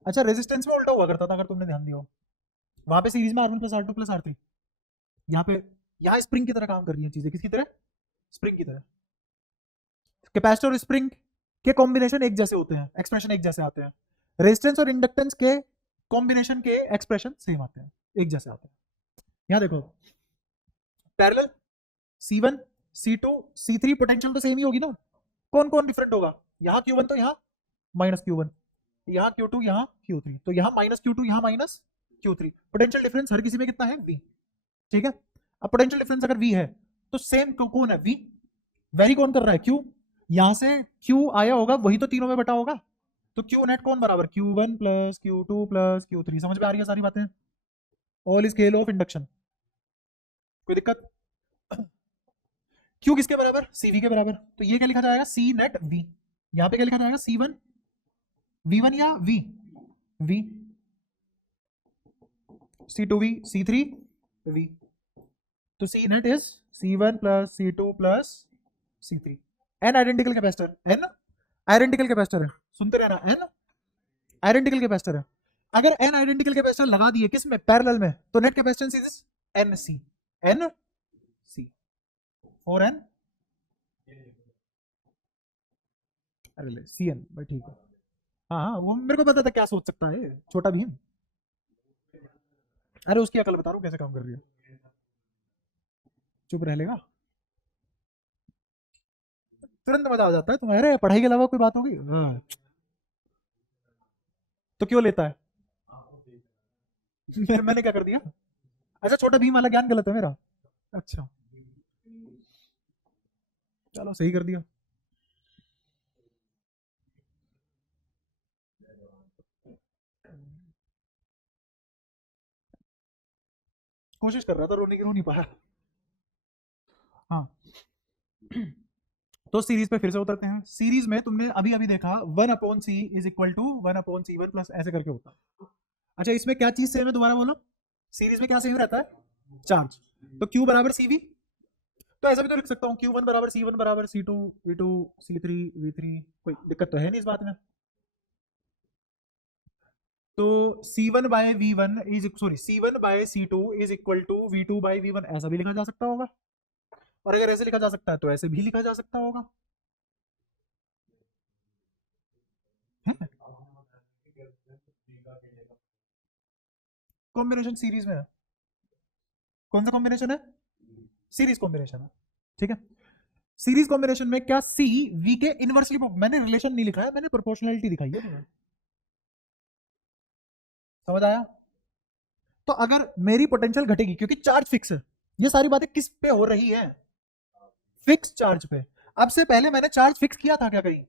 अच्छा, रेजिस्टेंस में उल्टा हुआ करता था अगर तुमने ध्यान दिया हो, वहां पे सीरीज में R1 plus R2 plus R3, यहाँ पे, यहाँ स्प्रिंग की तरह काम कर रही है चीजें, किसकी तरह, स्प्रिंग की तरह। कैपेसिटर और स्प्रिंग के कॉम्बिनेशन एक जैसे होते हैं, एक्सप्रेशन एक जैसे आते हैं, रेजिस्टेंस और इंडक्टेंस के कॉम्बिनेशन के एक्सप्रेशन सेम आते हैं, एक जैसे आते हैं। यहाँ देखो parallel C1 C2 C3 potential तो सेम ही होगी ना, कौन कौन डिफरेंट होगा, यहाँ Q1 तो यहाँ माइनस Q1, यहाँ Q2 यहाँ Q3, तो यहाँ माइनस Q2 यहाँ माइनस Q3, पोटेंशियल डिफरेंस हर किसी में कितना है, V। ठीक है, अब पोटेंशियल डिफरेंस अगर V है तो सेम कौन है, V, वेरी कौन कर रहा है, Q, यहां से Q आया होगा वही तो तीनों में बटा होगा, तो Q नेट कौन बराबर, Q1 plus Q2 plus Q3, समझ में आ रही है सारी बातें, all is scale of induction, कोई दिक्कत। Q किसके बराबर, CV के बराबर, तो ये क्या लिखा जाएगा, C नेट V, यहाँ पे क्या लिखा जाएगा, C1 V1 या V, V, C2V C3 V, तो C net is C1 plus C2 plus C3, n identical capacitor, n identical capacitor है, सुनते रहना, n आइडेंटिकल कैपेसिटर है, अगर n आइडेंटिकल कैपेसिटर लगा दिए किस में, पैरेलल में, तो net capacitance is NC, NC 4n, अरे ले CN भाई, ठीक है, हाँ हाँ वो मेरे को पता था क्या सोच सकता है छोटा भीम, अरे उसकी अकल बता रहा हूँ कैसे काम कर रही है, चुप रह लेगा, तुरंत मजा आ जाता है तुम्हारे, पढ़ाई के अलावा कोई बात होगी, हाँ, तो क्यों लेता है, मैंने क्या कर दिया, अच्छा छोटा भीम वाला ज्ञान गलत है मेरा, अच्छा चलो सही कर दिया, कोशिश कर रहा था रोने की, रो नहीं पाया। हाँ तो सीरीज पे फिर से उतरते हैं, सीरीज में तुमने अभी अभी देखा 1/c is equal to 1/c1 plus ऐसे करके होता है। अच्छा इसमें क्या चीज सेम है, दोबारा बोलो, सीरीज में क्या सेम रहता है, चार्ज, तो Q बराबर CV, तो ऐसा भी तो लिख सकता हूँ Q1 बराबर C1 बराबर C2 V2 C3 V3, कोई दिक्कत तो है नहीं इस बात में, तो C1 by V1 is sorry C1 by C2 is equal to V2 by V1, ऐसा भी लिखा जा सकता होगा, और अगर ऐसे लिखा जा सकता है तो ऐसे भी लिखा जा सकता होगा, कॉम्बिनेशन सीरीज में है, कौन सा कॉम्बिनेशन है, सीरीज कॉम्बिनेशन है, ठीक है, सीरीज कॉम्बिनेशन में क्या C V के इनवर्सली, मैंने रिलेशन नहीं लिखा है, मैंने प्रोपोर्शनलिटी दिखाई है तुम्हें, समझ आया, तो अगर मेरी पोटेंशियल घटेगी क्योंकि चार्ज फिक्स है, ये सारी बातें किस पे हो रही है, फिक्स चार्ज पे, अब से पहले मैंने चार्ज फिक्स किया था क्या कहीं,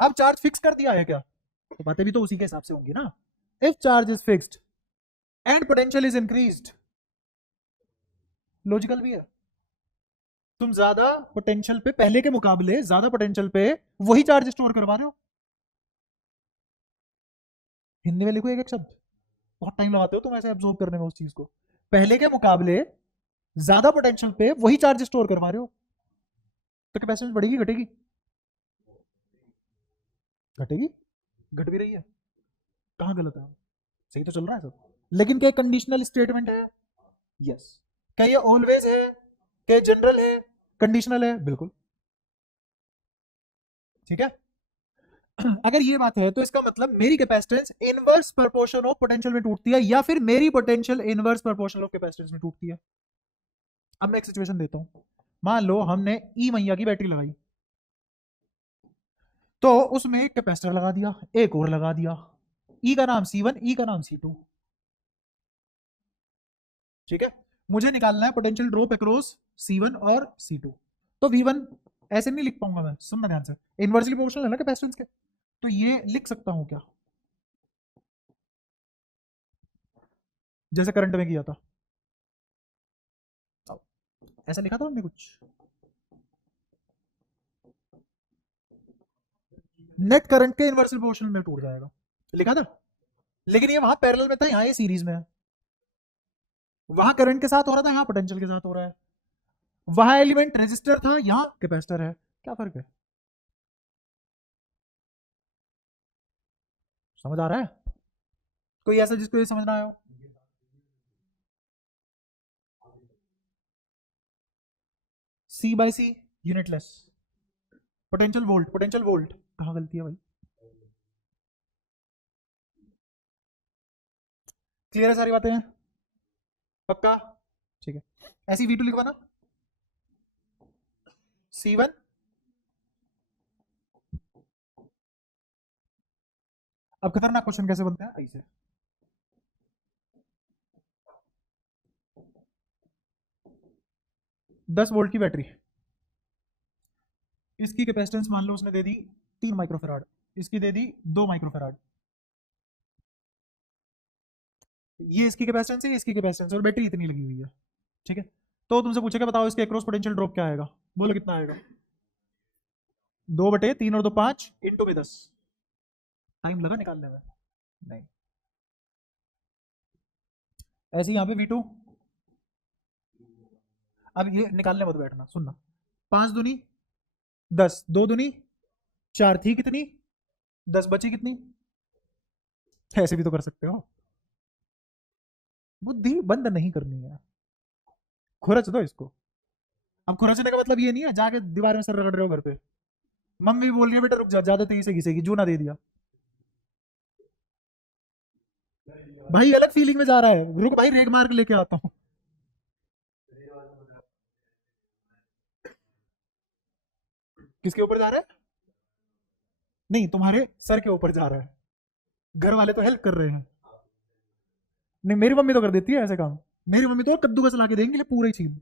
अब चार्ज फिक्स कर दिया है क्या, तो बातें भी तो उसी के हिसाब से होंगी ना, if charge is fixed and potential is increased, logical भी है, तुम ज्यादा पोटेंशियल पे, पहले के मुकाबले ज्यादा पोटेंशियल पे वही चार्ज स्टोर करवा रहे हो, हिंदी में लिखो एक एक शब्द, बहुत टाइम लगाते हो तुम ऐसे एब्जॉर्ब करने में उस चीज को, पहले के मुकाबले ज्यादा पोटेंशियल पे वही चार्ज स्टोर करवा रहे हो, तो कैपेसिटेंस बढ़ेगी घटेगी, घटेगी, घट भी रही है, कहाँ गलत है, सही तो चल रहा है सब, लेकिन क्या कंडीशनल स्टेटमेंट है, यस, क्या ये ऑलवेज है, क्या जनरल है, कंडीशनल है, बिल्कुल, ठीक है, अगर ये बात है तो इसका मतलब मेरी capacitance inverse proportion of potential में टूटती है, या फिर मेरी potential inverse proportion of capacitance में टूटती है। अब मैं एक सिचुएशन देता हूं, मान लो हमने ई मैया की बैटरी लगाई, तो उसमें एक कैपेसिटर लगा दिया, एक और लगा दिया, ई का नाम C1 ई का नाम C2, ठीक है, मुझे निकालना है पोटेंशियल ड्रॉप अक्रॉस C1 और C2, तो V1 ऐसे नहीं लिख पाऊंगा मैं, सुनना ध्यान से, इनवर्सली प्रोपोर्शनल है ना कैपेसिटेंस के, तो ये लिख सकता हूं क्या, जैसे करंट में किया था, ऐसा लिखा था हमने कुछ, नेट करंट के इनवर्सल प्रोपोर्शनल में टूट जाएगा, लिखा था, लेकिन ये वहां पैरेलल में था, यहाँ ये सीरीज में है, वहां करंट के साथ हो रहा था, यहाँ पोटेंशियल के साथ हो रहा है। वहां एलिमेंट रेजिस्टर था, यहाँ कैपेसिटर है। क्या फर्क है? समझ आ रहा है? कोई ऐसा जिसको ये समझना आया हो? C by C, unitless. Potential volt, potential volt कहाँ गलती है भाई? क्लियर है सारी बातें हैं? पक्का? ठीक है, ऐसी V2 लिखवाना। C1, अब खतरनाक क्वेश्चन कैसे बनते हैं ऐसे। 10 वोल्ट की बैटरी, इसकी कैपेसिटेंस मान लो उसने दे दी 3 माइक्रोफेराड, इसकी दे दी 2 माइक्रोफेराड। ये इसकी कैपेसिटेंस है, इसकी कैपेसिटेंस, और बैटरी इतनी लगी हुई है। ठीक है, तो तुमसे पूछेगा बताओ इसके अक्रॉस पोटेंशियल ड्रॉप क्या आएगा? बोलो कितना आएगा? 2/3 और 2 5 इंटू में 10। टाइम लगा निकालने में? नहीं। ऐसे यहाँ पे V2, अब ये निकालने मत बैठना, सुनना। 5 दूनी 10, 2 दूनी 4 थी कितनी? 10 बची कितनी? ऐसे भी तो कर सकते हो। बुद्धि बंद नहीं करनी है, खुरच दो इसको। अब खुरचने का मतलब ये नहीं है जाके दीवार में सर रगड़ रहे हो घर पे। मम्मी बोल रही है बेटा रुक जा, ज्यादा तेजी से घिसेगी, जूना दे दिया। भाई अलग फीलिंग में जा रहा है, रुक भाई रेग मार के लेके आता हूँ। किसके ऊपर जा रहा है? नहीं, तुम्हारे सर के ऊपर जा रहा है। घर वाले तो हेल्प कर रहे हैं। नहीं, मेरी मम्मी तो कर देती है ऐसे काम। मेरी मम्मी तो कद्दूकस ला के देंगे पूरी चीज।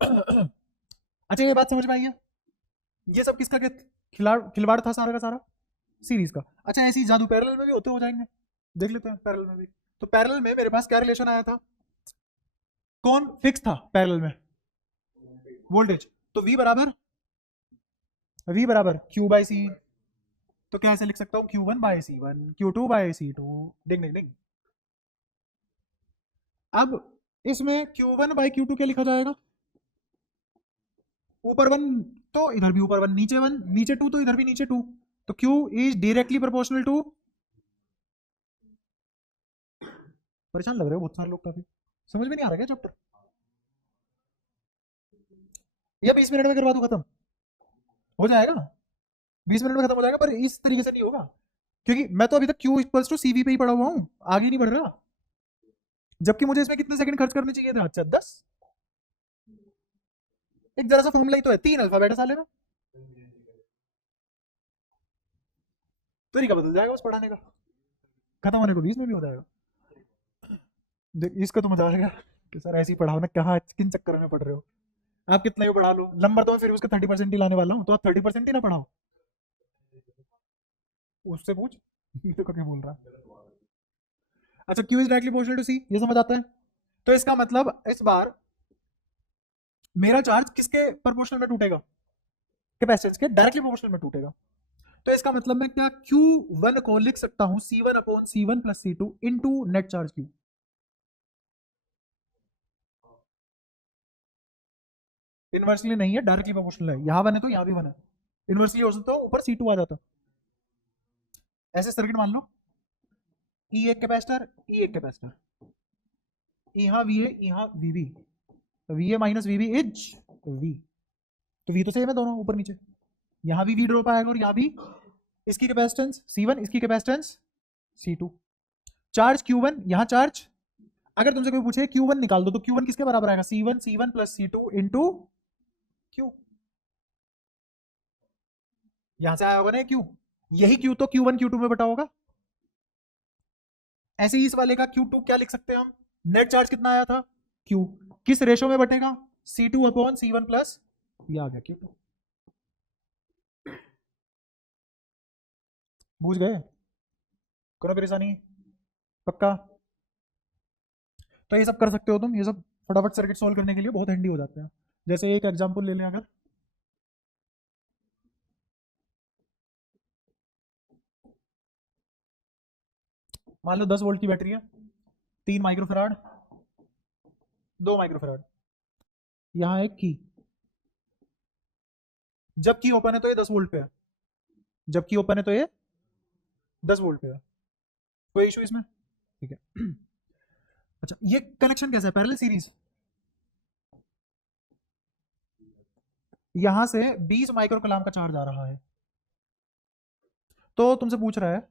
अच्छा, ये बात समझ में आई है? ये सब किसका खिलवाड़ था सारा का सारा? सीरीज का। अच्छा, ऐसे ही जादू पैरेलल में भी होते हो जाएंगे, देख लेते हैं पैरेलल में भी। तो पैरेलल में मेरे पास क्या रिलेशन आया था? कौन फिक्स था पैरेलल में? वोल्टेज। तो V बराबर Q बाई सी। तो क्या ऐसे लिख सकता हूँ Q1/C1, Q2/C2, डिंग डिंग डिंग। अब इसमें Q1/Q2 क्या लिखा जाएगा? ऊपर 1 तो इधर भी ऊपर 1, नीचे 1, नीचे 2 तो इधर भी नीचे 2। तो Q is directly proportional to. परेशान लग रहे हो बहुत सारे लोग, काफी समझ में नहीं आ रहा क्या चैप्टर? ये 20 मिनट में करवा दूं खत्म? हो जाएगा, 20 मिनट में खत्म हो जाएगा, पर इस तरीके से नहीं होगा, क्योंकि मैं तो अभी तक Q इक्वल्स टू CV पे ही पढ़ा हुआ हूँ, आगे नहीं बढ़ रहा। जबकि मुझे इसमें कितने सेकंड खर्च करने चाहिए थे? अच्छा 10। एक जरा सा फॉर्मूला ही तो है, 3 अल्फाबेट है साले में। तरीका बदल जाएगा बस पढ़ाने का, खत्म होने को 20 में भी हो जाएगा। देख इसका तो मजा आएगा कि सर ऐसे ही पढ़ाओ ना, कहाँ किन चक्कर में पढ़ रहे हो? आप कितना ही पढ़ा लो, नंबर तो मैं फिर उसके 30% ही लाने वाला हूँ, तो आप 30% ही ना पढ़ाओ। उससे पूछ मेरे को क्या बोल रहा है। अच्छा, Q is directly proportional to C, ये समझ आता है? तो इसका मतलब इस बार मेरा चार्ज किसके प्रोपोर्शनल में टूटेगा? कैपेसिटेंस के डायरेक्टली प्रोपोर्शनल में टूटेगा। तो इसका मतलब मैं क्या Q1 को लिख सकता हूं C1/C1 plus C2 into net charge Q। Inversely नहीं है, डायरेक्टली प्रोपोर्शनल है, यहां 1 है तो यहां भी 1 है। इनवर्सली हो सकता तो ऊपर C2 आ जाता। ऐसे सर्किट मान लो, E एक कैपेसिटर, E एक कैपेसिटर, यहाँ V है, यहाँ VB, VA minus VB is V। तो V तो सेम है दोनों ऊपर नीचे, यहाँ भी V ड्रॉप आएगा और यहाँ भी। इसकी कैपेसिटेंस C1, इसकी कैपेसिटेंस C2। चार्ज Q1, यहाँ चार्ज। अगर तुमसे कोई पूछे Q1 निकाल दो, तो Q1 किसके बराबर आएगा? C1 plus C2 into Q। यहां से आया होगा ना Q, यही Q तो Q1 Q2 में बटा होगा। ऐसे ही इस वाले का Q2 क्या लिख सकते हैं हम? नेट चार्ज कितना आया था? Q किस रेशो में बटेगा? C2/C1 प्लस, ये आ गया Q2। बूझ गए? कोई परेशानी? पक्का? तो ये सब कर सकते हो तुम, ये सब फटाफट सर्किट सॉल्व करने के लिए बहुत हैंडी हो जाते हैं। जैसे एक एग्जांपल ले लें अगर, मान लो 10 वोल्ट की बैटरी है, 3 माइक्रोफेराड, 2 माइक्रोफेराड, यहाँ एक की, जब की ओपन है तो ये 10 वोल्ट पे है, जब की ओपन है तो ये 10 वोल्ट पे है, कोई इशू इसमें? ठीक है। अच्छा, ये कनेक्शन कैसा है? Parallel series. यहां से 20 माइक्रो कलाम का चार्ज आ रहा है, तो तुमसे पूछ रहा है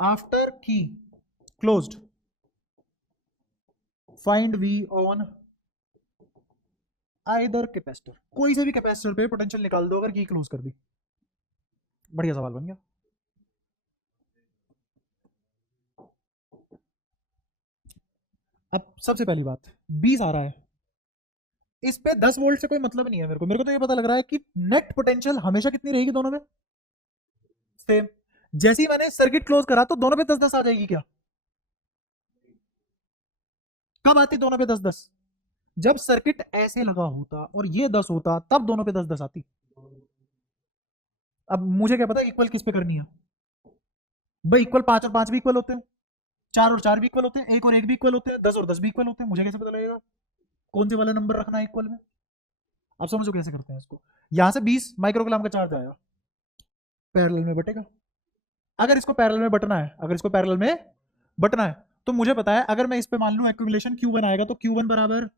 after key closed find V on either capacitor, कोई से भी कैपेसिटर पे पोटेंशियल निकाल दो अगर की क्लोज कर दी। बढ़िया सवाल बन गया। अब सबसे पहली बात, 20 आ रहा है, इस पे 10 वोल्ट से कोई मतलब नहीं है मेरे को तो ये पता लग रहा है कि नेट पोटेंशियल हमेशा कितनी रहेगी दोनों में? सेम। जैसे ही मैंने सर्किट क्लोज करा तो दोनों पे 10-10 आ जाएगी क्या? कब आती दोनों पे 10-10? जब सर्किट ऐसे लगा होता और ये 10 होता, तब दोनों पे 10-10 आती। अब मुझे क्या पता इक्वल किस पे करनी है? भाई इक्वल 5 और 5 भी इक्वल होते हैं, 4 और 4 भी इक्वल होते हैं, 1 और 1 भी इक्वल होते हैं, 10 और 10 भी इक्वल होते हैं, मुझे कैसे पता लगेगा कौन से वाला नंबर रखना है इक्वल में? आप समझो कैसे करते हैं इसको। यहां से 20 माइक्रोकलाम का चार्ज आया, पैरेलल में बटेगा। अगर इसको पैरेलल में बटना है, अगर इसको पैरेलल में बटना है, तो मुझे पता है अगर मैं इस पे मान लूं एक्यूमुलेशन Q1 आएगा, तो Q1 बराबर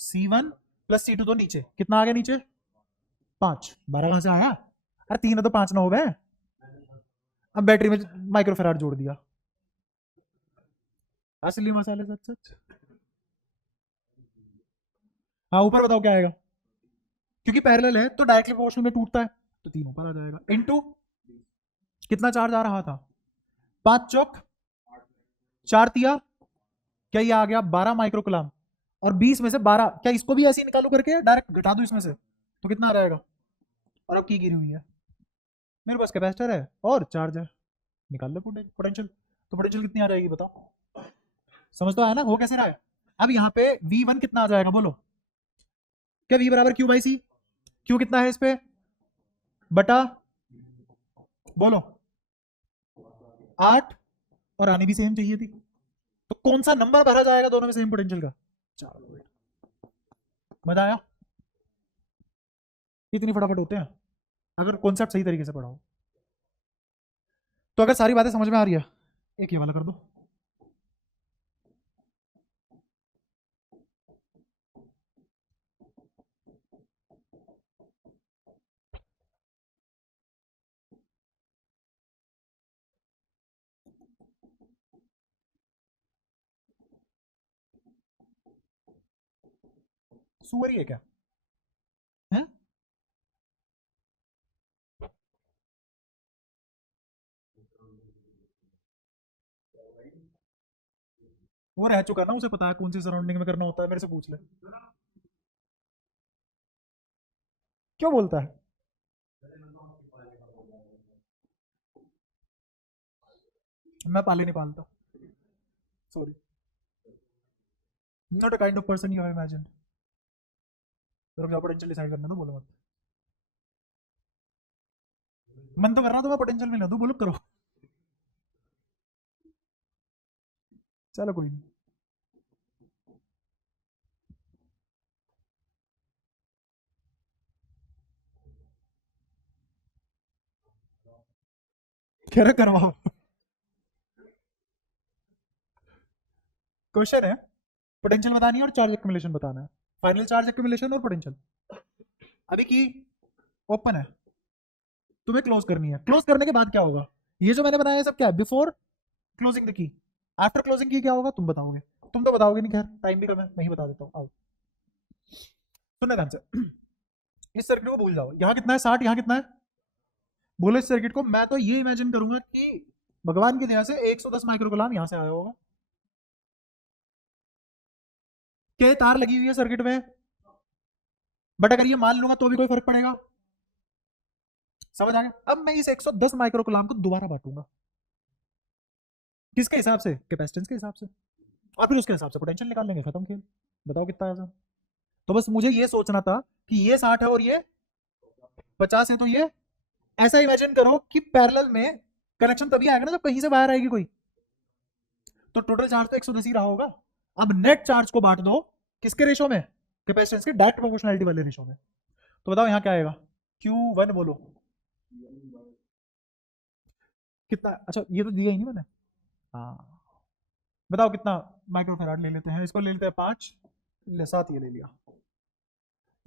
C1 प्लस C2, तो नीचे कितना आ गया? नीचे 5, 12 कहां से आया? अरे 3 है तो 5 ना हो गए। अब बैटरी में माइक्रोफेराड जोड़ दिया, असली मसाले सच सच। हाँ, ऊपर बताओ क्या आएगा? क्योंकि पैरेलल है तो डायरेक्टली प्रोपोर्शनल में टूटता है, तो 3 ऊपर आ जाएगा, इनटू कितना चार्ज आ रहा था? 5 चौक 4 तिया, क्या ये आ गया 12 माइक्रोकलाम, और 20 में से 12, क्या इसको भी ऐसे ही निकालू करके डायरेक्ट घटा दू इसमें से, तो कितना आ जाएगा? और अब की गिरी हुई है, मेरे पास कैपेसिटर है और चार्ज है, निकाल लो पोटेंशियल। तो पोटेंशियल कितनी आ जाएगी बताओ? समझ तो आया ना हो कैसे रहा है? अब यहाँ पे V1 कितना आ जाएगा बोलो? क्या V बराबर Q बाई सी? Q कितना है इस पे? बटा बोलो 8, और आने भी सेम चाहिए थी, तो कौन सा नंबर भरा जाएगा दोनों में सेम पोटेंशियल का? 4 वोल्ट। मजा आया? इतनी फटाफट होते हैं अगर कॉन्सेप्ट सही तरीके से पढ़ाओ। तो अगर सारी बातें समझ में आ रही है, एक ये वाला कर दो। सुअर ही है क्या है? वो रह चुका ना, उसे पता है कौन सी सराउंडिंग में करना होता है, मेरे से पूछ ले। क्यों बोलता है? मैं पाले नहीं पालता, sorry, not a kind of person you have imagine. रुक जाओ, पोटेंशियल डिसाइड करना तो बोलो मत। मन तो कर रहा था मैं पोटेंशियल मिला दूं, बोलो करो। चलो कोई नहीं। कह रहे करवाओ। क्वेश्चन है पोटेंशियल बतानी है और चार्ज एक्यूमुलेशन बताना है, फाइनल चार्ज एक्यूमुलेशन और पोटेंशियल। अभी की ओपन है, तुम्हें क्लोज करनी है, क्लोज करने के बाद क्या होगा? ये जो मैंने बनाया है सब क्या है? Before closing the key. After closing की क्या होगा तुम बताओगे? तुम तो बताओगे नहीं, खैर टाइम भी कम है, मैं ही बता देता हूँ। आओ सुनना ध्यान से। इस सर्किट को भूल जाओ, यहाँ कितना है 60, यहाँ कितना है बोलो। इस सर्किट को मैं तो ये इमेजिन करूंगा कि भगवान की दया से 110 माइक्रोकलाम यहाँ से आया होगा। क्या तार लगी हुई है सर्किट में, बट अगर ये मान लूंगा तो भी कोई फर्क पड़ेगा? समझ आ गया? अब मैं इस 110 माइक्रोकलाम को दोबारा बांटूंगा, किसके हिसाब से? कैपेसिटेंस के हिसाब से, और फिर उसके हिसाब से पोटेंशियल निकाल लेंगे, खत्म खेल। बताओ कितना है? तो बस मुझे ये सोचना था कि ये 60 है और ये 50 है, तो ये ऐसा इमेजिन करो कि पैरेलल में कनेक्शन तभी आएगा ना जब कहीं से बाहर आएगी कोई। तो टोटल चार्ज तो 110 ही रहा होगा। अब नेट चार्ज को बांट दो किसके रेशो में, कैपेसिटेंस के डायरेक्ट प्रोपोर्शनलिटी वाले रेशो में। तो बताओ यहाँ क्या आएगा, Q1 बोलो कितना, अच्छा ये तो दिया ही नहीं मैंने, हाँ बताओ कितना माइक्रोफेराड ले लेते हैं, इसको ले लेते हैं 5, 7 ये ले लिया,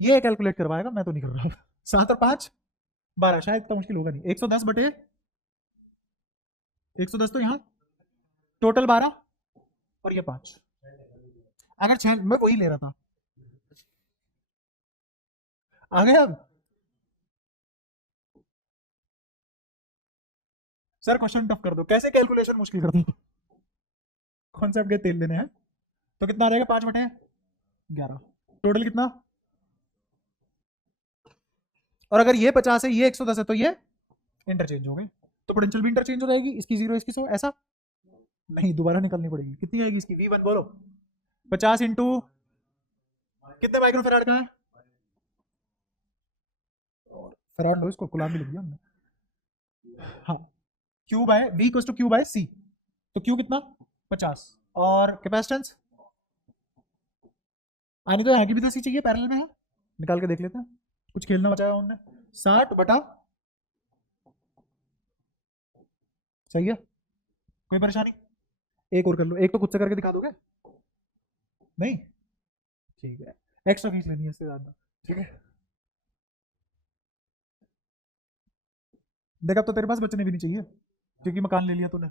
ये कैलकुलेट करवाएगा, मैं तो नहीं कर रहा 7 और 5 12, शायद इतना मुश्किल होगा नहीं, 110 बटे 110 तो यहाँ टोटल 12 और ये 5, अगर 6 मैं वही ले रहा था, आ गया अब। सर क्वेश्चन टफ कर दो, कैसे कैलकुलेशन मुश्किल कर दो, कॉन्सेप्ट के तेल लेने हैं, तो कितना रहेगा 5 बटे 11, टोटल कितना, और अगर ये 50 है ये 110 है तो ये इंटरचेंज हो गए, तो पोटेंशियल भी इंटरचेंज हो जाएगी, इसकी 0 इसकी 100, ऐसा नहीं दोबारा निकलनी पड़ेगी, कितनी आएगी इसकी V1 बोलो, 50 इंटू कितने माइक्रोफेराड का है, फेराड लो इसको, कुलाम भी लिख दिया हमने, हाँ Q by V equals to Q by C, तो Q कितना 50 और कैपेसिटेंस आने तो यहाँ की भी तो सी चाहिए, पैरेलल में है, निकाल के देख लेते हैं, कुछ खेलना बचाया उन्होंने, 60 बटा, सही है, कोई परेशानी, एक और कर लो, एक तो खुद से करके दिखा दोगे, नहीं ठीक है, एक्स्ट्रा खींच लेनी है इससे ज्यादा, ठीक है, देखा तो तेरे पास बचने भी नहीं चाहिए, क्योंकि मकान ले लिया तूने,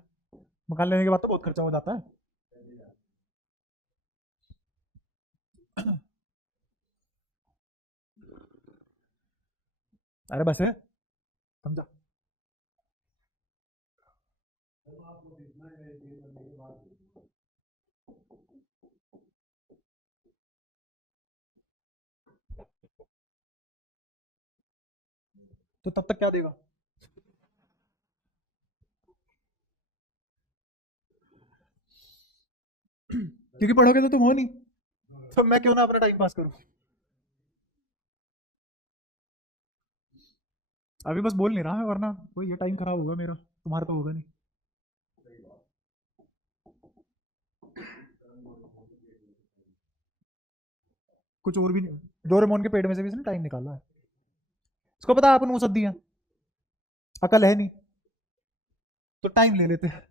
मकान लेने के बाद तो बहुत खर्चा हो जाता है। अरे बस है, समझा, तो तब तक क्या देगा, क्योंकि पढ़ोगे तो तुम हो नहीं, तो मैं क्यों ना अपना टाइम पास करूं, अभी बस बोल नहीं रहा है, वरना वही ये टाइम खराब होगा मेरा, तुम्हारा तो होगा नहीं। कुछ और भी नहीं, डोरेमोन के पेट में से भी इसने टाइम निकाला है, इसको पता है अपन वो सब दिया, अकल है नहीं, तो टाइम ले लेते हैं,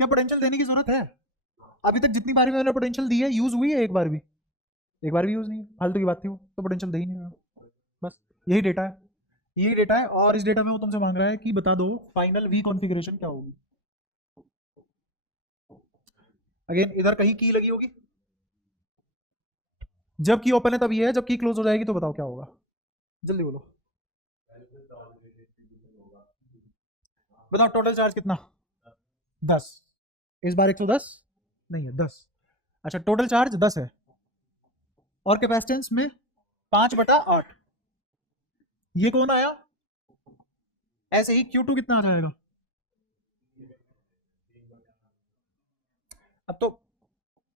क्या पोटेंशियल देने की जरूरत है, अभी तक जितनी बार भी मैंने पोटेंशियल दी है यूज हुई है, एक बार भी यूज नहीं है, फालतू की बात थी वो, तो पोटेंशियल दे ही नहीं रहा, बस यही डेटा है, यही डेटा है, और इस डेटा में वो तुमसे मांग रहा है कि बता दो फाइनल वी कॉन्फ़िगरेशन क्या होगी, अगेन इधर कहीं की लगी होगी, जब की ओपन है तब ये है, जब की क्लोज हो जाएगी तो बताओ क्या होगा, जल्दी बोलो, बताओ टोटल चार्ज कितना, 10, इस बार 110 नहीं है 10, अच्छा टोटल चार्ज 10 है, और कैपेसिटेंस में 5/8, ये कौन आया, ऐसे ही Q2 कितना आ जाएगा, अब तो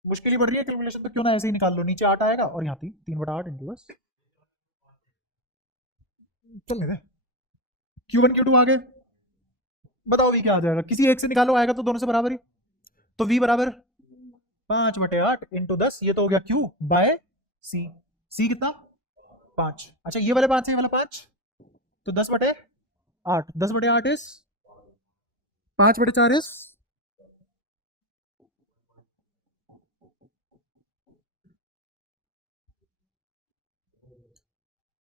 मुश्किल ही बढ़ रही है कैलकुलेशन, तो क्यों ना ऐसे ही निकाल लो, नीचे 8 आएगा और यहाँ 3/8 इंटू 10, चलने दे, Q1 Q2 आ गए, बताओ V क्या आ जाएगा, किसी एक से निकालो, आएगा तो दोनों से बराबर ही, तो V बराबर 5/8 इंटू 10, ये तो हो गया Q बाय C, C कितना 5, अच्छा ये वाले 5 है, ये वाला 5, तो 10/8, 10/8 इस 5/4 इस,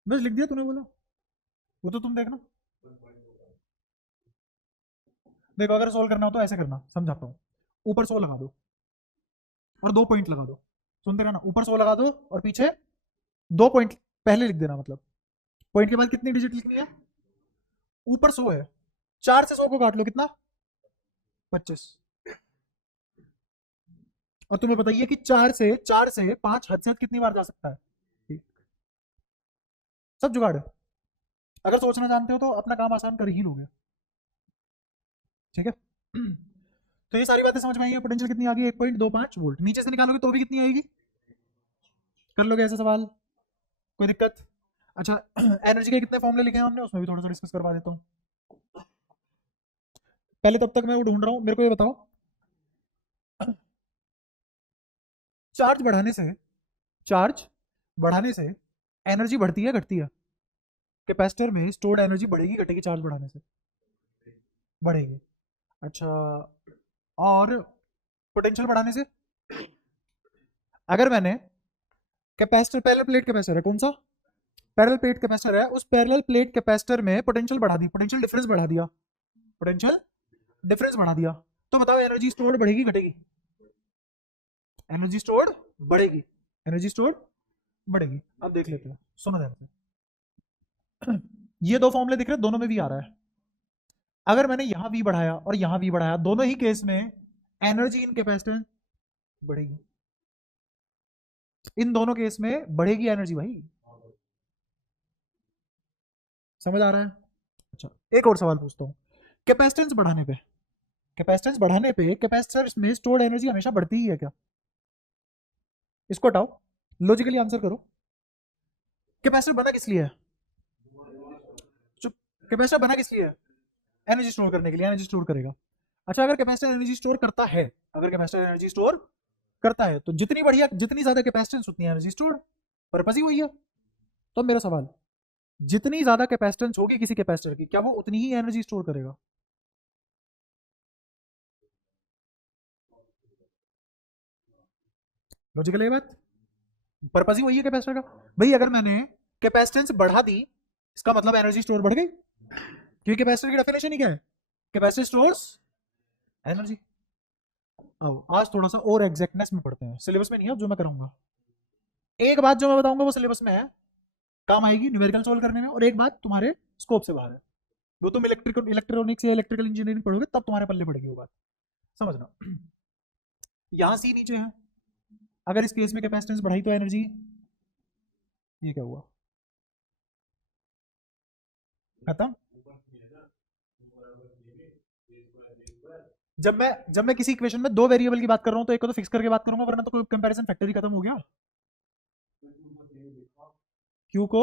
बस लिख दिया तूने, बोला वो तो तुम देखना, देखो अगर सोल्व करना हो तो ऐसे करना, समझाता हूँ, ऊपर 100 लगा दो और 2 पॉइंट लगा दो, सुनते रहना, ऊपर 100 लगा दो और पीछे 2 पॉइंट पहले लिख देना, मतलब पॉइंट के बाद कितनी डिजिट लिखनी है, ऊपर 100 है, 4 से 100 को काट लो, कितना 25, और तुम्हें बताइए कि 4 से 5 हद से हद कितनी बार जा सकता है, ठीक, सब जुगाड़ है, अगर सोचना जानते हो तो अपना काम आसान कर ही लोगे, ठीक है। तो ये सारी बातें समझ में आई है, पोटेंशियल कितनी आ गई 1.25 वोल्ट, नीचे से निकालोगे तो भी कितनी आएगी, कर लोगे ऐसा सवाल, कोई दिक्कत, अच्छा एनर्जी के कितने फॉर्मूले लिखे हैं हमने, उसमें भी थोड़ा सा डिस्कस करवा देता हूँ। पहले तब तक मैं वो ढूंढ रहा हूँ, मेरे को ये बताओ चार्ज बढ़ाने से, चार्ज बढ़ाने से एनर्जी बढ़ती है घटती है? कैपेसिटर में स्टोर्ड एनर्जी बढ़ेगी घटेगी चार्ज बढ़ाने से? बढ़ेगी। अच्छा, और पोटेंशियल बढ़ाने से? अगर मैंने कैपेसिटर, पैरेलल प्लेट कैपेसिटर है कौन सा, पैरेलल प्लेट कैपेसिटर है, उस पैरेलल प्लेट कैपेसिटर में पोटेंशियल बढ़ा दी, पोटेंशियल डिफरेंस बढ़ा दिया, पोटेंशियल डिफरेंस बढ़ा दिया, तो बताओ एनर्जी स्टोर्ड बढ़ेगी घटेगी? एनर्जी स्टोर्ड बढ़ेगी, एनर्जी स्टोर्ड बढ़ेगी। अब देख लेते हैं, सुनो ध्यान से। ये दो फॉर्मूले दिख रहे हैं, दोनों में भी आ रहा है। अगर मैंने यहां भी बढ़ाया और यहां भी बढ़ाया, दोनों ही केस में एनर्जी इन कैपेसिटेंस बढ़ेगी, इन दोनों केस में बढ़ेगी एनर्जी भाई। समझ आ रहा है? अच्छा, एक और सवाल पूछता हूं, कैपेसिटेंस बढ़ाने पे, कैपेसिटेंस बढ़ाने पे कैपेसिटर में स्टोर्ड एनर्जी हमेशा बढ़ती ही है क्या? इसको हटाओ, लॉजिकली आंसर करो। कैपेसिटर बना किस लिए है? चुप, कैपेसिटर बना किस लिए है? एनर्जी स्टोर करने के लिए, एनर्जी स्टोर करेगा। अच्छा, अगर कैपेसिटर एनर्जी स्टोर करता है, अगर कैपेसिटर एनर्जी स्टोर करता है, तो जितनी बढ़िया, जितनी ज्यादा कैपेसिटेंस उतनी एनर्जी स्टोर, पर्पस ही वही है। तो मेरा सवाल, जितनी ज्यादा कैपेसिटेंस होगी किसी कैपेसिटर की, क्या वो उतनी ही एनर्जी स्टोर करेगा? लॉजिकल है ये बात, पर्पस ही वही है कैपेसिटर का। भाई अगर मैंने कैपेसिटेंस बढ़ा दी, इसका मतलब एनर्जी स्टोर बढ़ गई, क्योंकि कैपेसिटर की डेफिनेशन ही क्या है, कैपेसिटर स्टोर्स एनर्जी। अब आज थोड़ा सा और एग्जैक्टनेस में पढ़ते हैं, सिलेबस में नहीं है जो मैं कराऊंगा। एक बात जो मैं बताऊंगा वो सिलेबस में है, काम आएगी न्यूमेरिकल सोल्व करने में, और एक बात तुम्हारे स्कोप से बाहर है, वो तुम इलेक्ट्रॉनिक्स या इलेक्ट्रिकल इंजीनियरिंग पढ़ोगे तब तुम्हारे पल्ले पड़ेगी वो बात, समझना। यहां सी नीचे है, अगर इस केस में कैपेसिटेंस बढ़ाई तो एनर्जी, ये क्या हुआ, खत्म। जब मैं किसी इक्वेशन में दो वेरिएबल की बात कर रहा हूं तो एक को तो फिक्स करके बात करूंगा, वरना तो कोई कंपैरिजन फैक्टर ही खत्म हो गया। क्यू को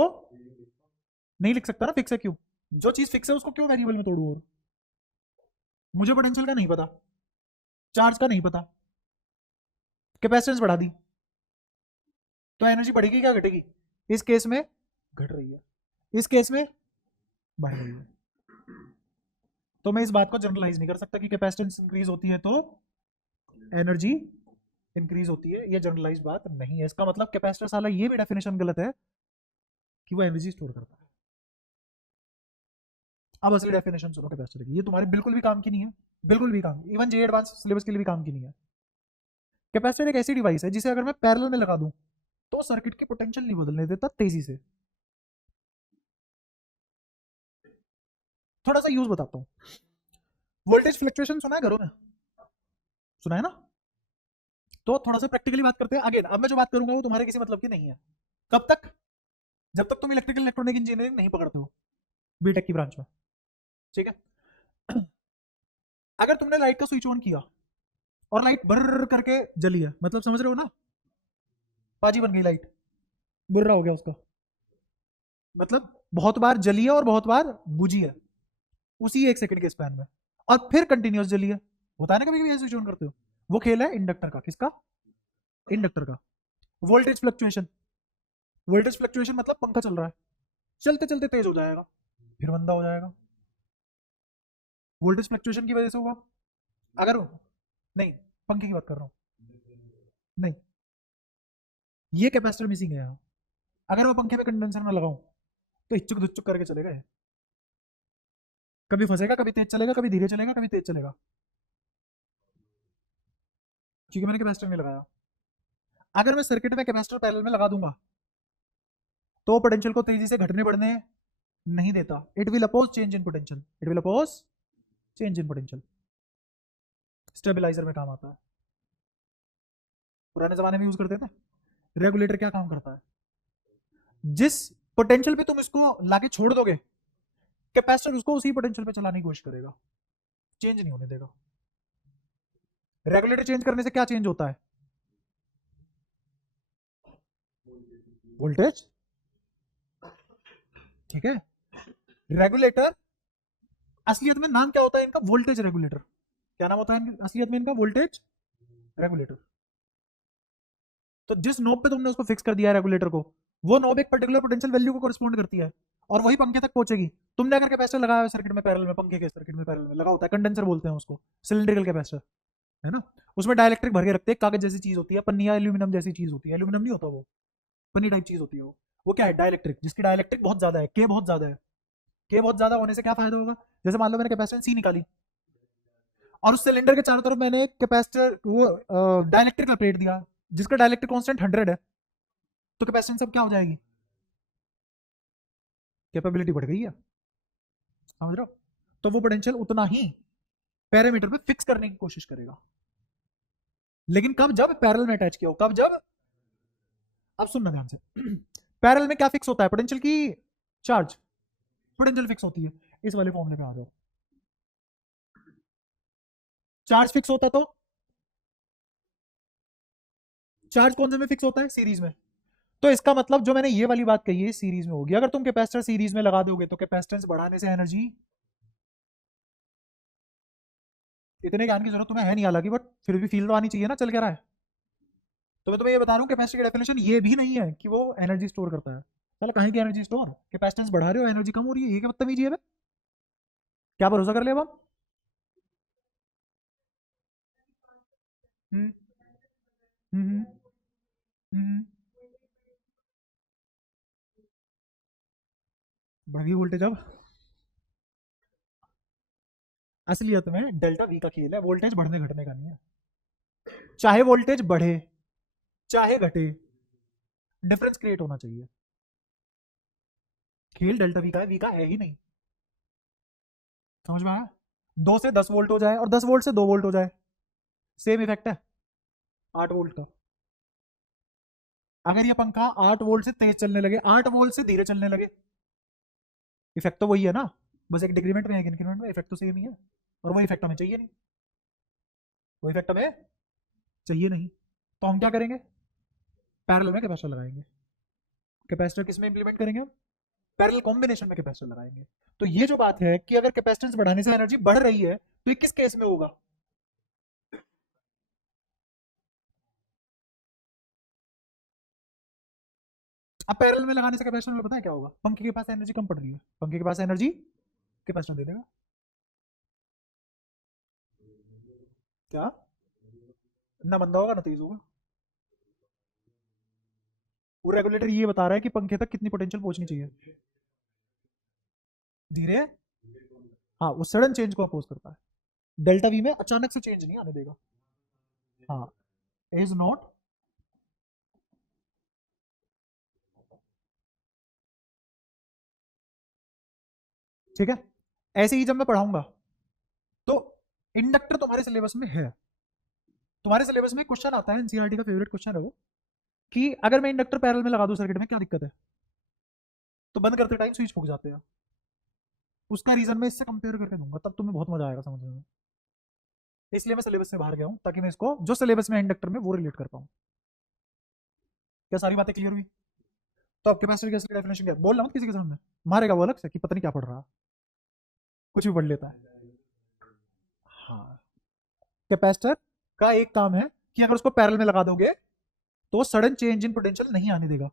नहीं लिख सकता ना, फिक्स है क्यू, जो चीज फिक्स है उसको क्यों वेरिएबल में तोड़ू? और मुझे पोटेंशियल का नहीं पता, चार्ज का नहीं पता, कैपेसिटेंस बढ़ा दी, तो एनर्जी बढ़ेगी क्या घटेगी? इस केस में घट रही है, इस केस में बढ़ रही है। तो मैं इस बात को जनरलाइज नहीं कर सकता कि कैपेसिटेंस इंक्रीज होती है तो एनर्जी इंक्रीज होती है, ये जनरलाइज बात नहीं है। इसका मतलब कैपेसिटर साला ये भी डेफिनेशन गलत है कि वो एनर्जी स्टोर करता है। अब असली डेफिनेशन सुनो कैपेसिटर की, ये तुम्हारे बिल्कुल भी काम की नहीं है, बिल्कुल भी काम, इवन जे एडवांस सिलेबस के लिए भी काम की नहीं है। कैपेसिटर एक ऐसी डिवाइस है जिसे अगर मैं पैरेलल में लगा दूं तो सर्किट की पोटेंशियल नहीं बदलने देता तेजी से। थोड़ा सा यूज बताता हूँ, वोल्टेज फ्लक्चुएशन सुना है घरों में, सुना है ना? तो थोड़ा सा प्रैक्टिकली बात करते हैं। अगेन अब मैं जो बात करूंगा वो तुम्हारे किसी मतलब की नहीं है। कब तक? जब तक तुम इलेक्ट्रिकल इलेक्ट्रॉनिक इंजीनियरिंग नहीं पकड़ते हो बीटेक की ब्रांच में, ठीक है? अगर तुमने लाइट का स्विच ऑन किया और लाइट भर करके जली है, मतलब समझ रहे हो ना, पाजी बन गई लाइट, बुर्रा हो गया उसका, मतलब बहुत बार जली है और बहुत बार बुझी है उसी एक सेकंड के स्पैन में, और फिर कंटिन्यूस जली है। होता है ना कभी कभी स्विच ऑन करते हो, वो खेल है इंडक्टर का, किसका? इंडक्टर का। वोल्टेज फ्लक्चुएशन, वोल्टेज फ्लक्चुएशन मतलब पंखा चल रहा है, चलते चलते तेज हो जाएगा, फिर मंदा हो जाएगा, वोल्टेज फ्लक्चुएशन की वजह से होगा। अगर नहीं, पंखे की बात कर रहा हूँ, नहीं, ये कैपेसिटर मिसिंग है यहाँ। अगर मैं पंखे में कंडेंसर में लगाऊं तो हिच्चुक धुच्चुक करके चलेगा ये, कभी फंसेगा, कभी तेज चलेगा, कभी धीरे चलेगा, कभी तेज चलेगा, क्योंकि मैंने कैपेसिटर में लगाया। अगर मैं सर्किट में कैपेसिटर पैरेलल में लगा दूंगा तो पोटेंशियल को तेजी से घटने बढ़ने नहीं देता, it will oppose change in potential, it will oppose change in potential. Stabiliser में काम आता है, पुराने जमाने में यूज करते थे। रेगुलेटर क्या काम करता है, जिस पोटेंशियल पे तुम इसको लाके छोड़ दोगे कैपेसिटर उसको उसी पोटेंशियल पे चलाने की कोशिश करेगा, चेंज नहीं होने देगा। रेगुलेटर चेंज करने से क्या चेंज होता है? वोल्टेज ठीक है। रेगुलेटर असलियत में नाम क्या होता है इनका? Voltage regulator. क्या नाम होता है असलियत में इनका? Voltage regulator. तो जिस नॉब पे तुमने उसको फिक्स कर दिया है रेगुलेटर को, वो नॉब एक पर्टिकुलर पोटेंशियल वैल्यू को कॉरेस्पॉन्ड करती है और वही पंखे तक पहुंचेगी। तुमने अगर कैपेसिटर लगाया है सर्किट में पैरेलल में, पंखे के सर्किट में पैरेलल में लगा होता है, कंडेंसर बोलते हैं उसको, सिलिंड्रिकल कैपेसिटर, है ना। उसमें डाइलेक्ट्रिक भर के रखते हैं, कागज जैसी चीज होती है, पन्नी या एल्यूमिनियम जैसी चीज होती है। एल्यूमिनियम नहीं होता वो, पन्नी टाइप चीज होती है वो क्या है? डाइलेक्ट्रिक, जिसकी डाइलेक्ट्रिक बहुत ज्यादा है, के बहुत ज्यादा है। के बहुत ज्यादा होने से क्या फायदा होगा? जैसे मान लो मैंने कैपेसिटेंस सी निकाली और उस सिलेंडर के चारों तरफ मैंने एक कैपेसिटर वो डाइलेक्ट्रिक का प्लेट दिया जिसका डाइलेक्ट्रिक कांस्टेंट 100 है, तो कैपेसिटेंस अब क्या हो जाएगी? कैपेबिलिटी बढ़ गई है, समझ रहे हो? तो वो पोटेंशियल उतना ही पैरामीटर पे फिक्स करने की कोशिश करेगा, लेकिन कब? जब पैरेलल में अटैच किया हो। कब? जब, अब सुनना ध्यान से, पैरेलल में क्या फिक्स होता है? पोटेंशियल की चार्ज, पोटेंशियल फिक्स होती है। इस वाले फॉर्मूले पे आ जाओ। चार्ज फिक्स होता तो चार्ज कौन से में फिक्स होता है? सीरीज में। तो इसका मतलब जो मैंने ये वाली बात कही है सीरीज में होगी। अगर तुम कैपेसिटर सीरीज में लगा दोगे तो कैपेसिटेंस बढ़ाने से एनर्जी, इतने ज्ञान की जरूरत तुम्हें है नहीं हालांकि, बट फिर भी फील तो आनी चाहिए ना, चल क्या रहा है। तो मैं तुम्हें ये बता रहा हूँ कैपेसिटर की डेफिनेशन ये भी नहीं है कि वो एनर्जी स्टोर करता है। चलो कहीं की एनर्जी स्टोर, कैपेसिटेंस बढ़ा रहे हो एनर्जी कम हो रही है, ये क्या बदतमीजी है बे? क्या भरोसा कर ले अब हम? हम्म हम्म हम्म हम्म। बढ़ गई वोल्टेज अब। असलियत में डेल्टा वी का खेल है, वोल्टेज बढ़ने घटने का नहीं है। चाहे वोल्टेज बढ़े चाहे घटे, डिफरेंस क्रिएट होना चाहिए। खेल डेल्टा वी का है, वी का है ही नहीं। समझ में आया? 2 से 10 वोल्ट हो जाए और 10 वोल्ट से 2 वोल्ट हो जाए, सेम इफेक्ट है 8 वोल्ट का। अगर ये पंखा 8 वोल्ट से तेज चलने लगे, 8 वोल्ट से धीरे चलने लगे, इफेक्ट तो वही है ना, बस एक डिक्रीमेंट में, एक इंक्रीमेंट में, इफेक्ट तो सेम ही है। और वो इफेक्ट हमें चाहिए नहीं, वो इफेक्ट हमें चाहिए नहीं। तो हम क्या करेंगे? पैरेलल में कैपेसिटर लगाएंगे। कैपेसिटर किस में इंप्लीमेंट करेंगे हम? पैरेलल कॉम्बिनेशन में कैपेसिटर लगाएंगे। तो ये जो बात है कि अगर कैपेसिटेंस बढ़ाने से एनर्जी बढ़ रही है तो ये किस केस में होगा? अब पैरेलल में लगाने से कैपेसिटर में पता है क्या होगा? पंखे के पास एनर्जी कम पड़ रही है, पंखे के पास एनर्जी कैपेसिटर दे देगा। क्या? ना मंदा होगा ना तेज होगा। वो रेगुलेटर ये बता रहा है कि पंखे तक कितनी पोटेंशियल पहुंचनी चाहिए। धीरे, हाँ, वो सडन चेंज को अपोज करता है। डेल्टा वी में अचानक से चेंज नहीं आने देगा। हाँ, इज नॉट, ठीक है। ऐसे ही जब मैं पढ़ाऊंगा तो इंडक्टर तुम्हारे सिलेबस में है। तुम्हारे सिलेबस में क्वेश्चन आता है, एनसीईआरटी का फेवरेट क्वेश्चन है वो, कि अगर मैं इंडक्टर पैरेलल में लगा दूं सर्किट में क्या दिक्कत है? तो बंद करते टाइम स्विच फूक जाते हैं। उसका रीजन मैं इससे कंपेयर करके दूंगा, तब तुम्हें बहुत मजा आएगा समझने में। इसलिए मैं सिलेबस से बाहर गया हूं ताकि मैं इसको जो सिलेबस में इंडक्टर में वो रिलेट कर पाऊं। क्या सारी बातें क्लियर हुई? तो आपके पास कैपेसिटर की डेफिनेशन क्या है? बोल रहा हूं किसी के सामने, मारेगा वो अलग से कि पता नहीं क्या पढ़ रहा, कुछ भी पढ़ लेता है। हाँ, कैपेसिटर का एक काम है कि अगर उसको पैरेलल में लगा दोगे तो सडन चेंज इन पोटेंशियल नहीं आने देगा।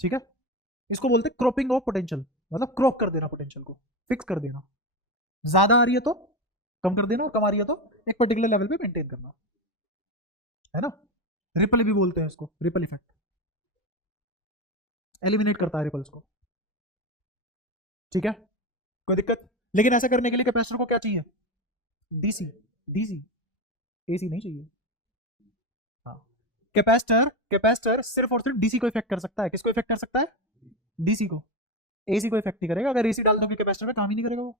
ठीक है, इसको बोलते हैं क्रॉपिंग ऑफ पोटेंशियल, मतलब क्रॉप कर देना पोटेंशियल को, फिक्स कर देना। ज्यादा आ रही है तो कम कर देना, और कम आ रही है तो एक पर्टिकुलर लेवल पे मेंटेन करना, है ना। रिपल भी बोलते हैं इसको, रिपल इफेक्ट, एलिमिनेट करता है रिपल्स को। ठीक है, कोई दिक्कत? लेकिन ऐसा करने के लिए कैपेसिटर को क्या चाहिए? डीसी, डीसी, एसी नहीं चाहिए। हाँ, कैपेसिटर कैपेसिटर सिर्फ और सिर्फ डीसी को इफेक्ट कर सकता है। किसको इफेक्ट कर सकता है? डीसी को। एसी को इफेक्ट नहीं करेगा। अगर एसी डाल दोगे कैपेसिटर में, काम ही नहीं करेगा वो,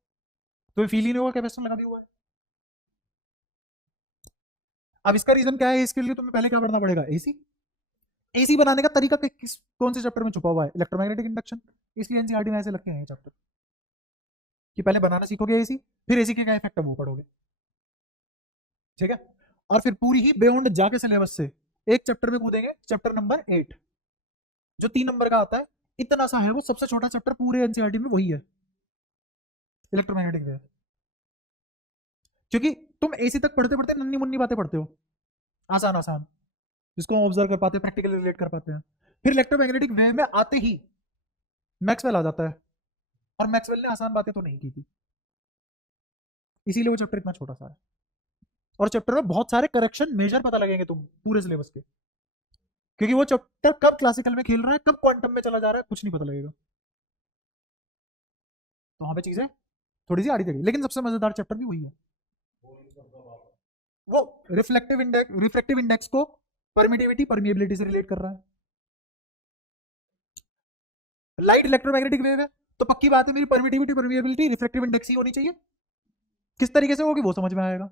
तो फील ही नहीं होगा कैपेसिटर लगा दिया हुआ है। अब इसका रीजन क्या है? इसके लिए तुम्हें पहले क्या पढ़ना पड़ेगा? एसी। एसी बनाने का तरीका कौन से चैप्टर में छुपा हुआ है? Electromagnetic induction. इसलिए एनसीईआरटी में ऐसे लगते हैं ये चैप्टर, कि पहले बनाना सीखोगे एसी, फिर एसी के क्या इफेक्ट है वो पढ़ोगे। ठीक है, और फिर पूरी ही बियॉन्ड जाके सिलेबस से एक चैप्टर में कूदेंगे, चैप्टर नंबर 8, जो 3 नंबर का आता है, इतना सा है वो, सबसे छोटा चैप्टर पूरे एनसीईआरटी में वही है, इलेक्ट्रोमैग्नेटिक वेव। क्योंकि तुम एसी तक पढ़ते पढ़ते नन्नी मुन्नी बातें पढ़ते हो, आसान आसान, जिसको हम ऑब्जर्व कर पाते हैं, प्रैक्टिकली रिलेट कर पाते हैं। फिर इलेक्ट्रोमैग्नेटिक वेव में आते ही मैक्सवेल आ जाता है, और मैक्सवेल ने आसान बातें तो नहीं की थी, इसीलिए वो चैप्टर इतना छोटा सा है। और चैप्टर में बहुत सारे करेक्शन मेजर पता लगेंगे तुम पूरे सिलेबस के, क्योंकि वो चैप्टर कब क्लासिकल में खेल रहा है, कब क्वांटम में चला जा रहा है, कुछ नहीं पता लगेगा। तो वहां पे चीजें थोड़ी सी आड़ी टेढ़ी, लेकिन सबसे मजेदार चैप्टर भी वही है। वो रिफ्लेक्टिव इंडेक्स को परमिटिविटी परमिएबिलिटी से रिलेट कर रहा है। लाइट इलेक्ट्रोमैग्नेटिक वेव है, तो पक्की बात है मेरी परमिटिविटी परमिएबिलिटी रिफ्लेक्टिव इंडेक्स ही होनी चाहिए। किस तरीके से होगी वो समझ में आएगा,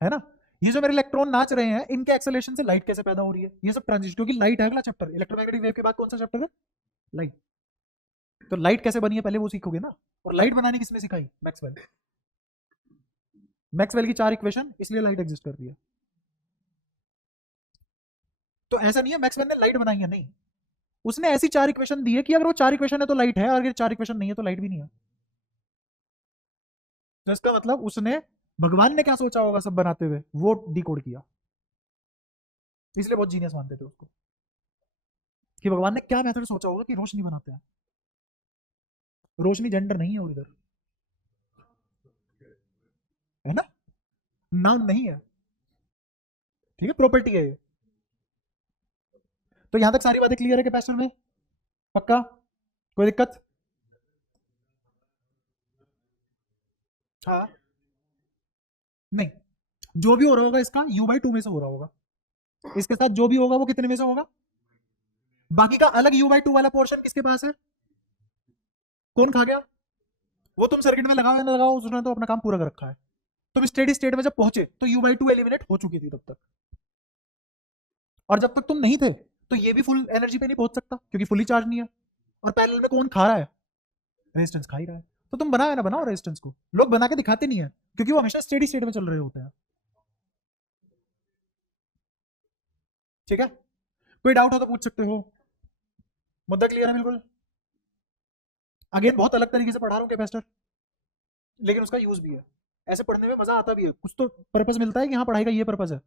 है ना। ये जो मेरे इलेक्ट्रॉन नाच रहे हैं, इनके एक्सेलरेशन से लाइट कैसे पैदा हो रही है, ये सब ट्रांजिशन, क्योंकि लाइट है अगला चैप्टर। इलेक्ट्रोमैग्नेटिक वेव के बाद कौन सा चैप्टर है, लाइट। तो लाइट कैसे बनी है पहले वो सीखोगे ना। और लाइट बनानी किसने सिखाई, मैक्सवेल। मैक्सवेल की 4 इक्वेशन, इसलिए लाइट एग्जिस्ट कर रही है। तो ऐसा नहीं है मैक्सवेल ने लाइट बनाई है, नहीं, उसने ऐसी 4 इक्वेशन दी है कि अगर वो 4 इक्वेशन है तो लाइट है, और अगर 4 इक्वेशन नहीं है तो लाइट भी नहीं है। तो इसका मतलब उसने, भगवान ने क्या सोचा होगा सब बनाते हुए, वो डिकोड किया। इसलिए बहुत जीनियस मानते थे उसको, कि भगवान ने क्या मेथड सोचा होगा कि रोशनी बनाते हैं। रोशनी जेंडर नहीं है, और इधर है ना, नाउन नहीं है, ठीक है, प्रॉपर्टी है ये। तो यहां तक सारी बातें क्लियर है कैपेसिटर में, पक्का, कोई दिक्कत। हाँ, नहीं, जो भी हो रहा होगा इसका u/2 में से हो रहा होगा, इसके साथ जो भी होगा वो कितने में से होगा, बाकी का अलग u/2 वाला पोर्शन किसके पास है, कौन खा गया, वो तुम सर्किट में लगाओ या ना लगाओ, उसने तो अपना काम पूरा कर रखा है। तुम स्टेडी स्टेट में जब पहुंचे तो u/2 एलिमिनेट हो चुकी थी तब तक, और जब तक तुम नहीं थे तो ये भी फुल एनर्जी पे नहीं पहुंच सकता, क्योंकि फुली चार्ज नहीं है। और पैरेलल में कौन खा रहा है, रेजिस्टेंस खा ही रहा है। तो तुम बनाओ या ना बनाओ रेजिस्टेंस को, लोग बना के दिखाते नहीं है, क्योंकि वो हमेशा स्टेडी स्टेट में चल रहे होते हैं। ठीक है, कोई डाउट हो तो पूछ सकते हो, मुद्दा क्लियर है बिल्कुल। अगेन बहुत अलग तरीके से पढ़ा रहा हूँ कैपेसिटर, लेकिन उसका यूज भी है, ऐसे पढ़ने में मजा आता भी है, कुछ तो पर्पस मिलता है कि हाँ पढ़ाई का ये पर्पस है,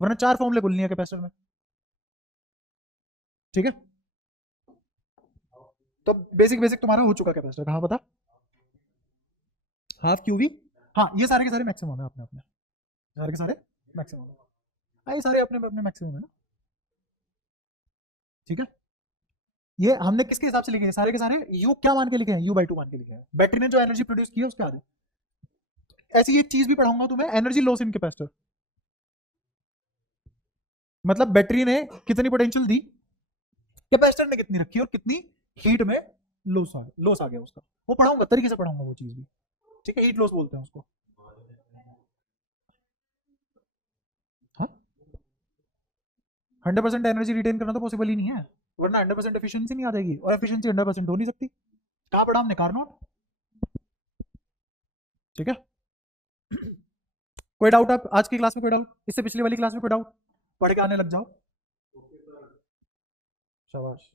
वरना 4 फॉर्मूले बोलनी है कैपेसिटर में। ठीक है, तो बेसिक बेसिक तुम्हारा हो चुका कैपेसिटर, कहाँ पता, हाफ क्यूवी। हाँ, ये सारे के सारे मैक्सिमम है अपने अपने, सारे के सारे मैक्सिमम है। हाँ, ये सारे अपने अपने मैक्सिमम है ना। ठीक है, ये हमने किसके हिसाब से लिखे हैं, सारे के सारे यू क्या मान के लिखे हैं, u/2 मान के लिखे हैं। बैटरी ने जो एनर्जी प्रोड्यूस की है उसके आधे। ऐसी एक चीज भी पढ़ाऊंगा तुम्हें, एनर्जी लॉस इन कैपेसिटर, मतलब बैटरी ने कितनी पोटेंशियल दी, कैपेसिटर ने कितनी रखी, और कितनी हीट में लॉस आ गया उसका, वो पढ़ाऊंगा, तरीके से पढ़ाऊंगा वो चीज भी। ठीक है, हीट लॉस बोलते हैं उसको। हाँ, 100% एनर्जी रिटेन करना तो पॉसिबल ही नहीं है, वरना 100% एफिशिएंसी नहीं आ जाएगी, और एफिशिएंसी 100% हो नहीं सकती। कहाँ पढ़ा हमने, कारनोट। ठीक है, कोई डाउट आप आज की क्लास में, कोई डाउट इससे पिछली वाली क्लास में कोई डाउट, पढ़ के आने लग जाओ। शाबाश।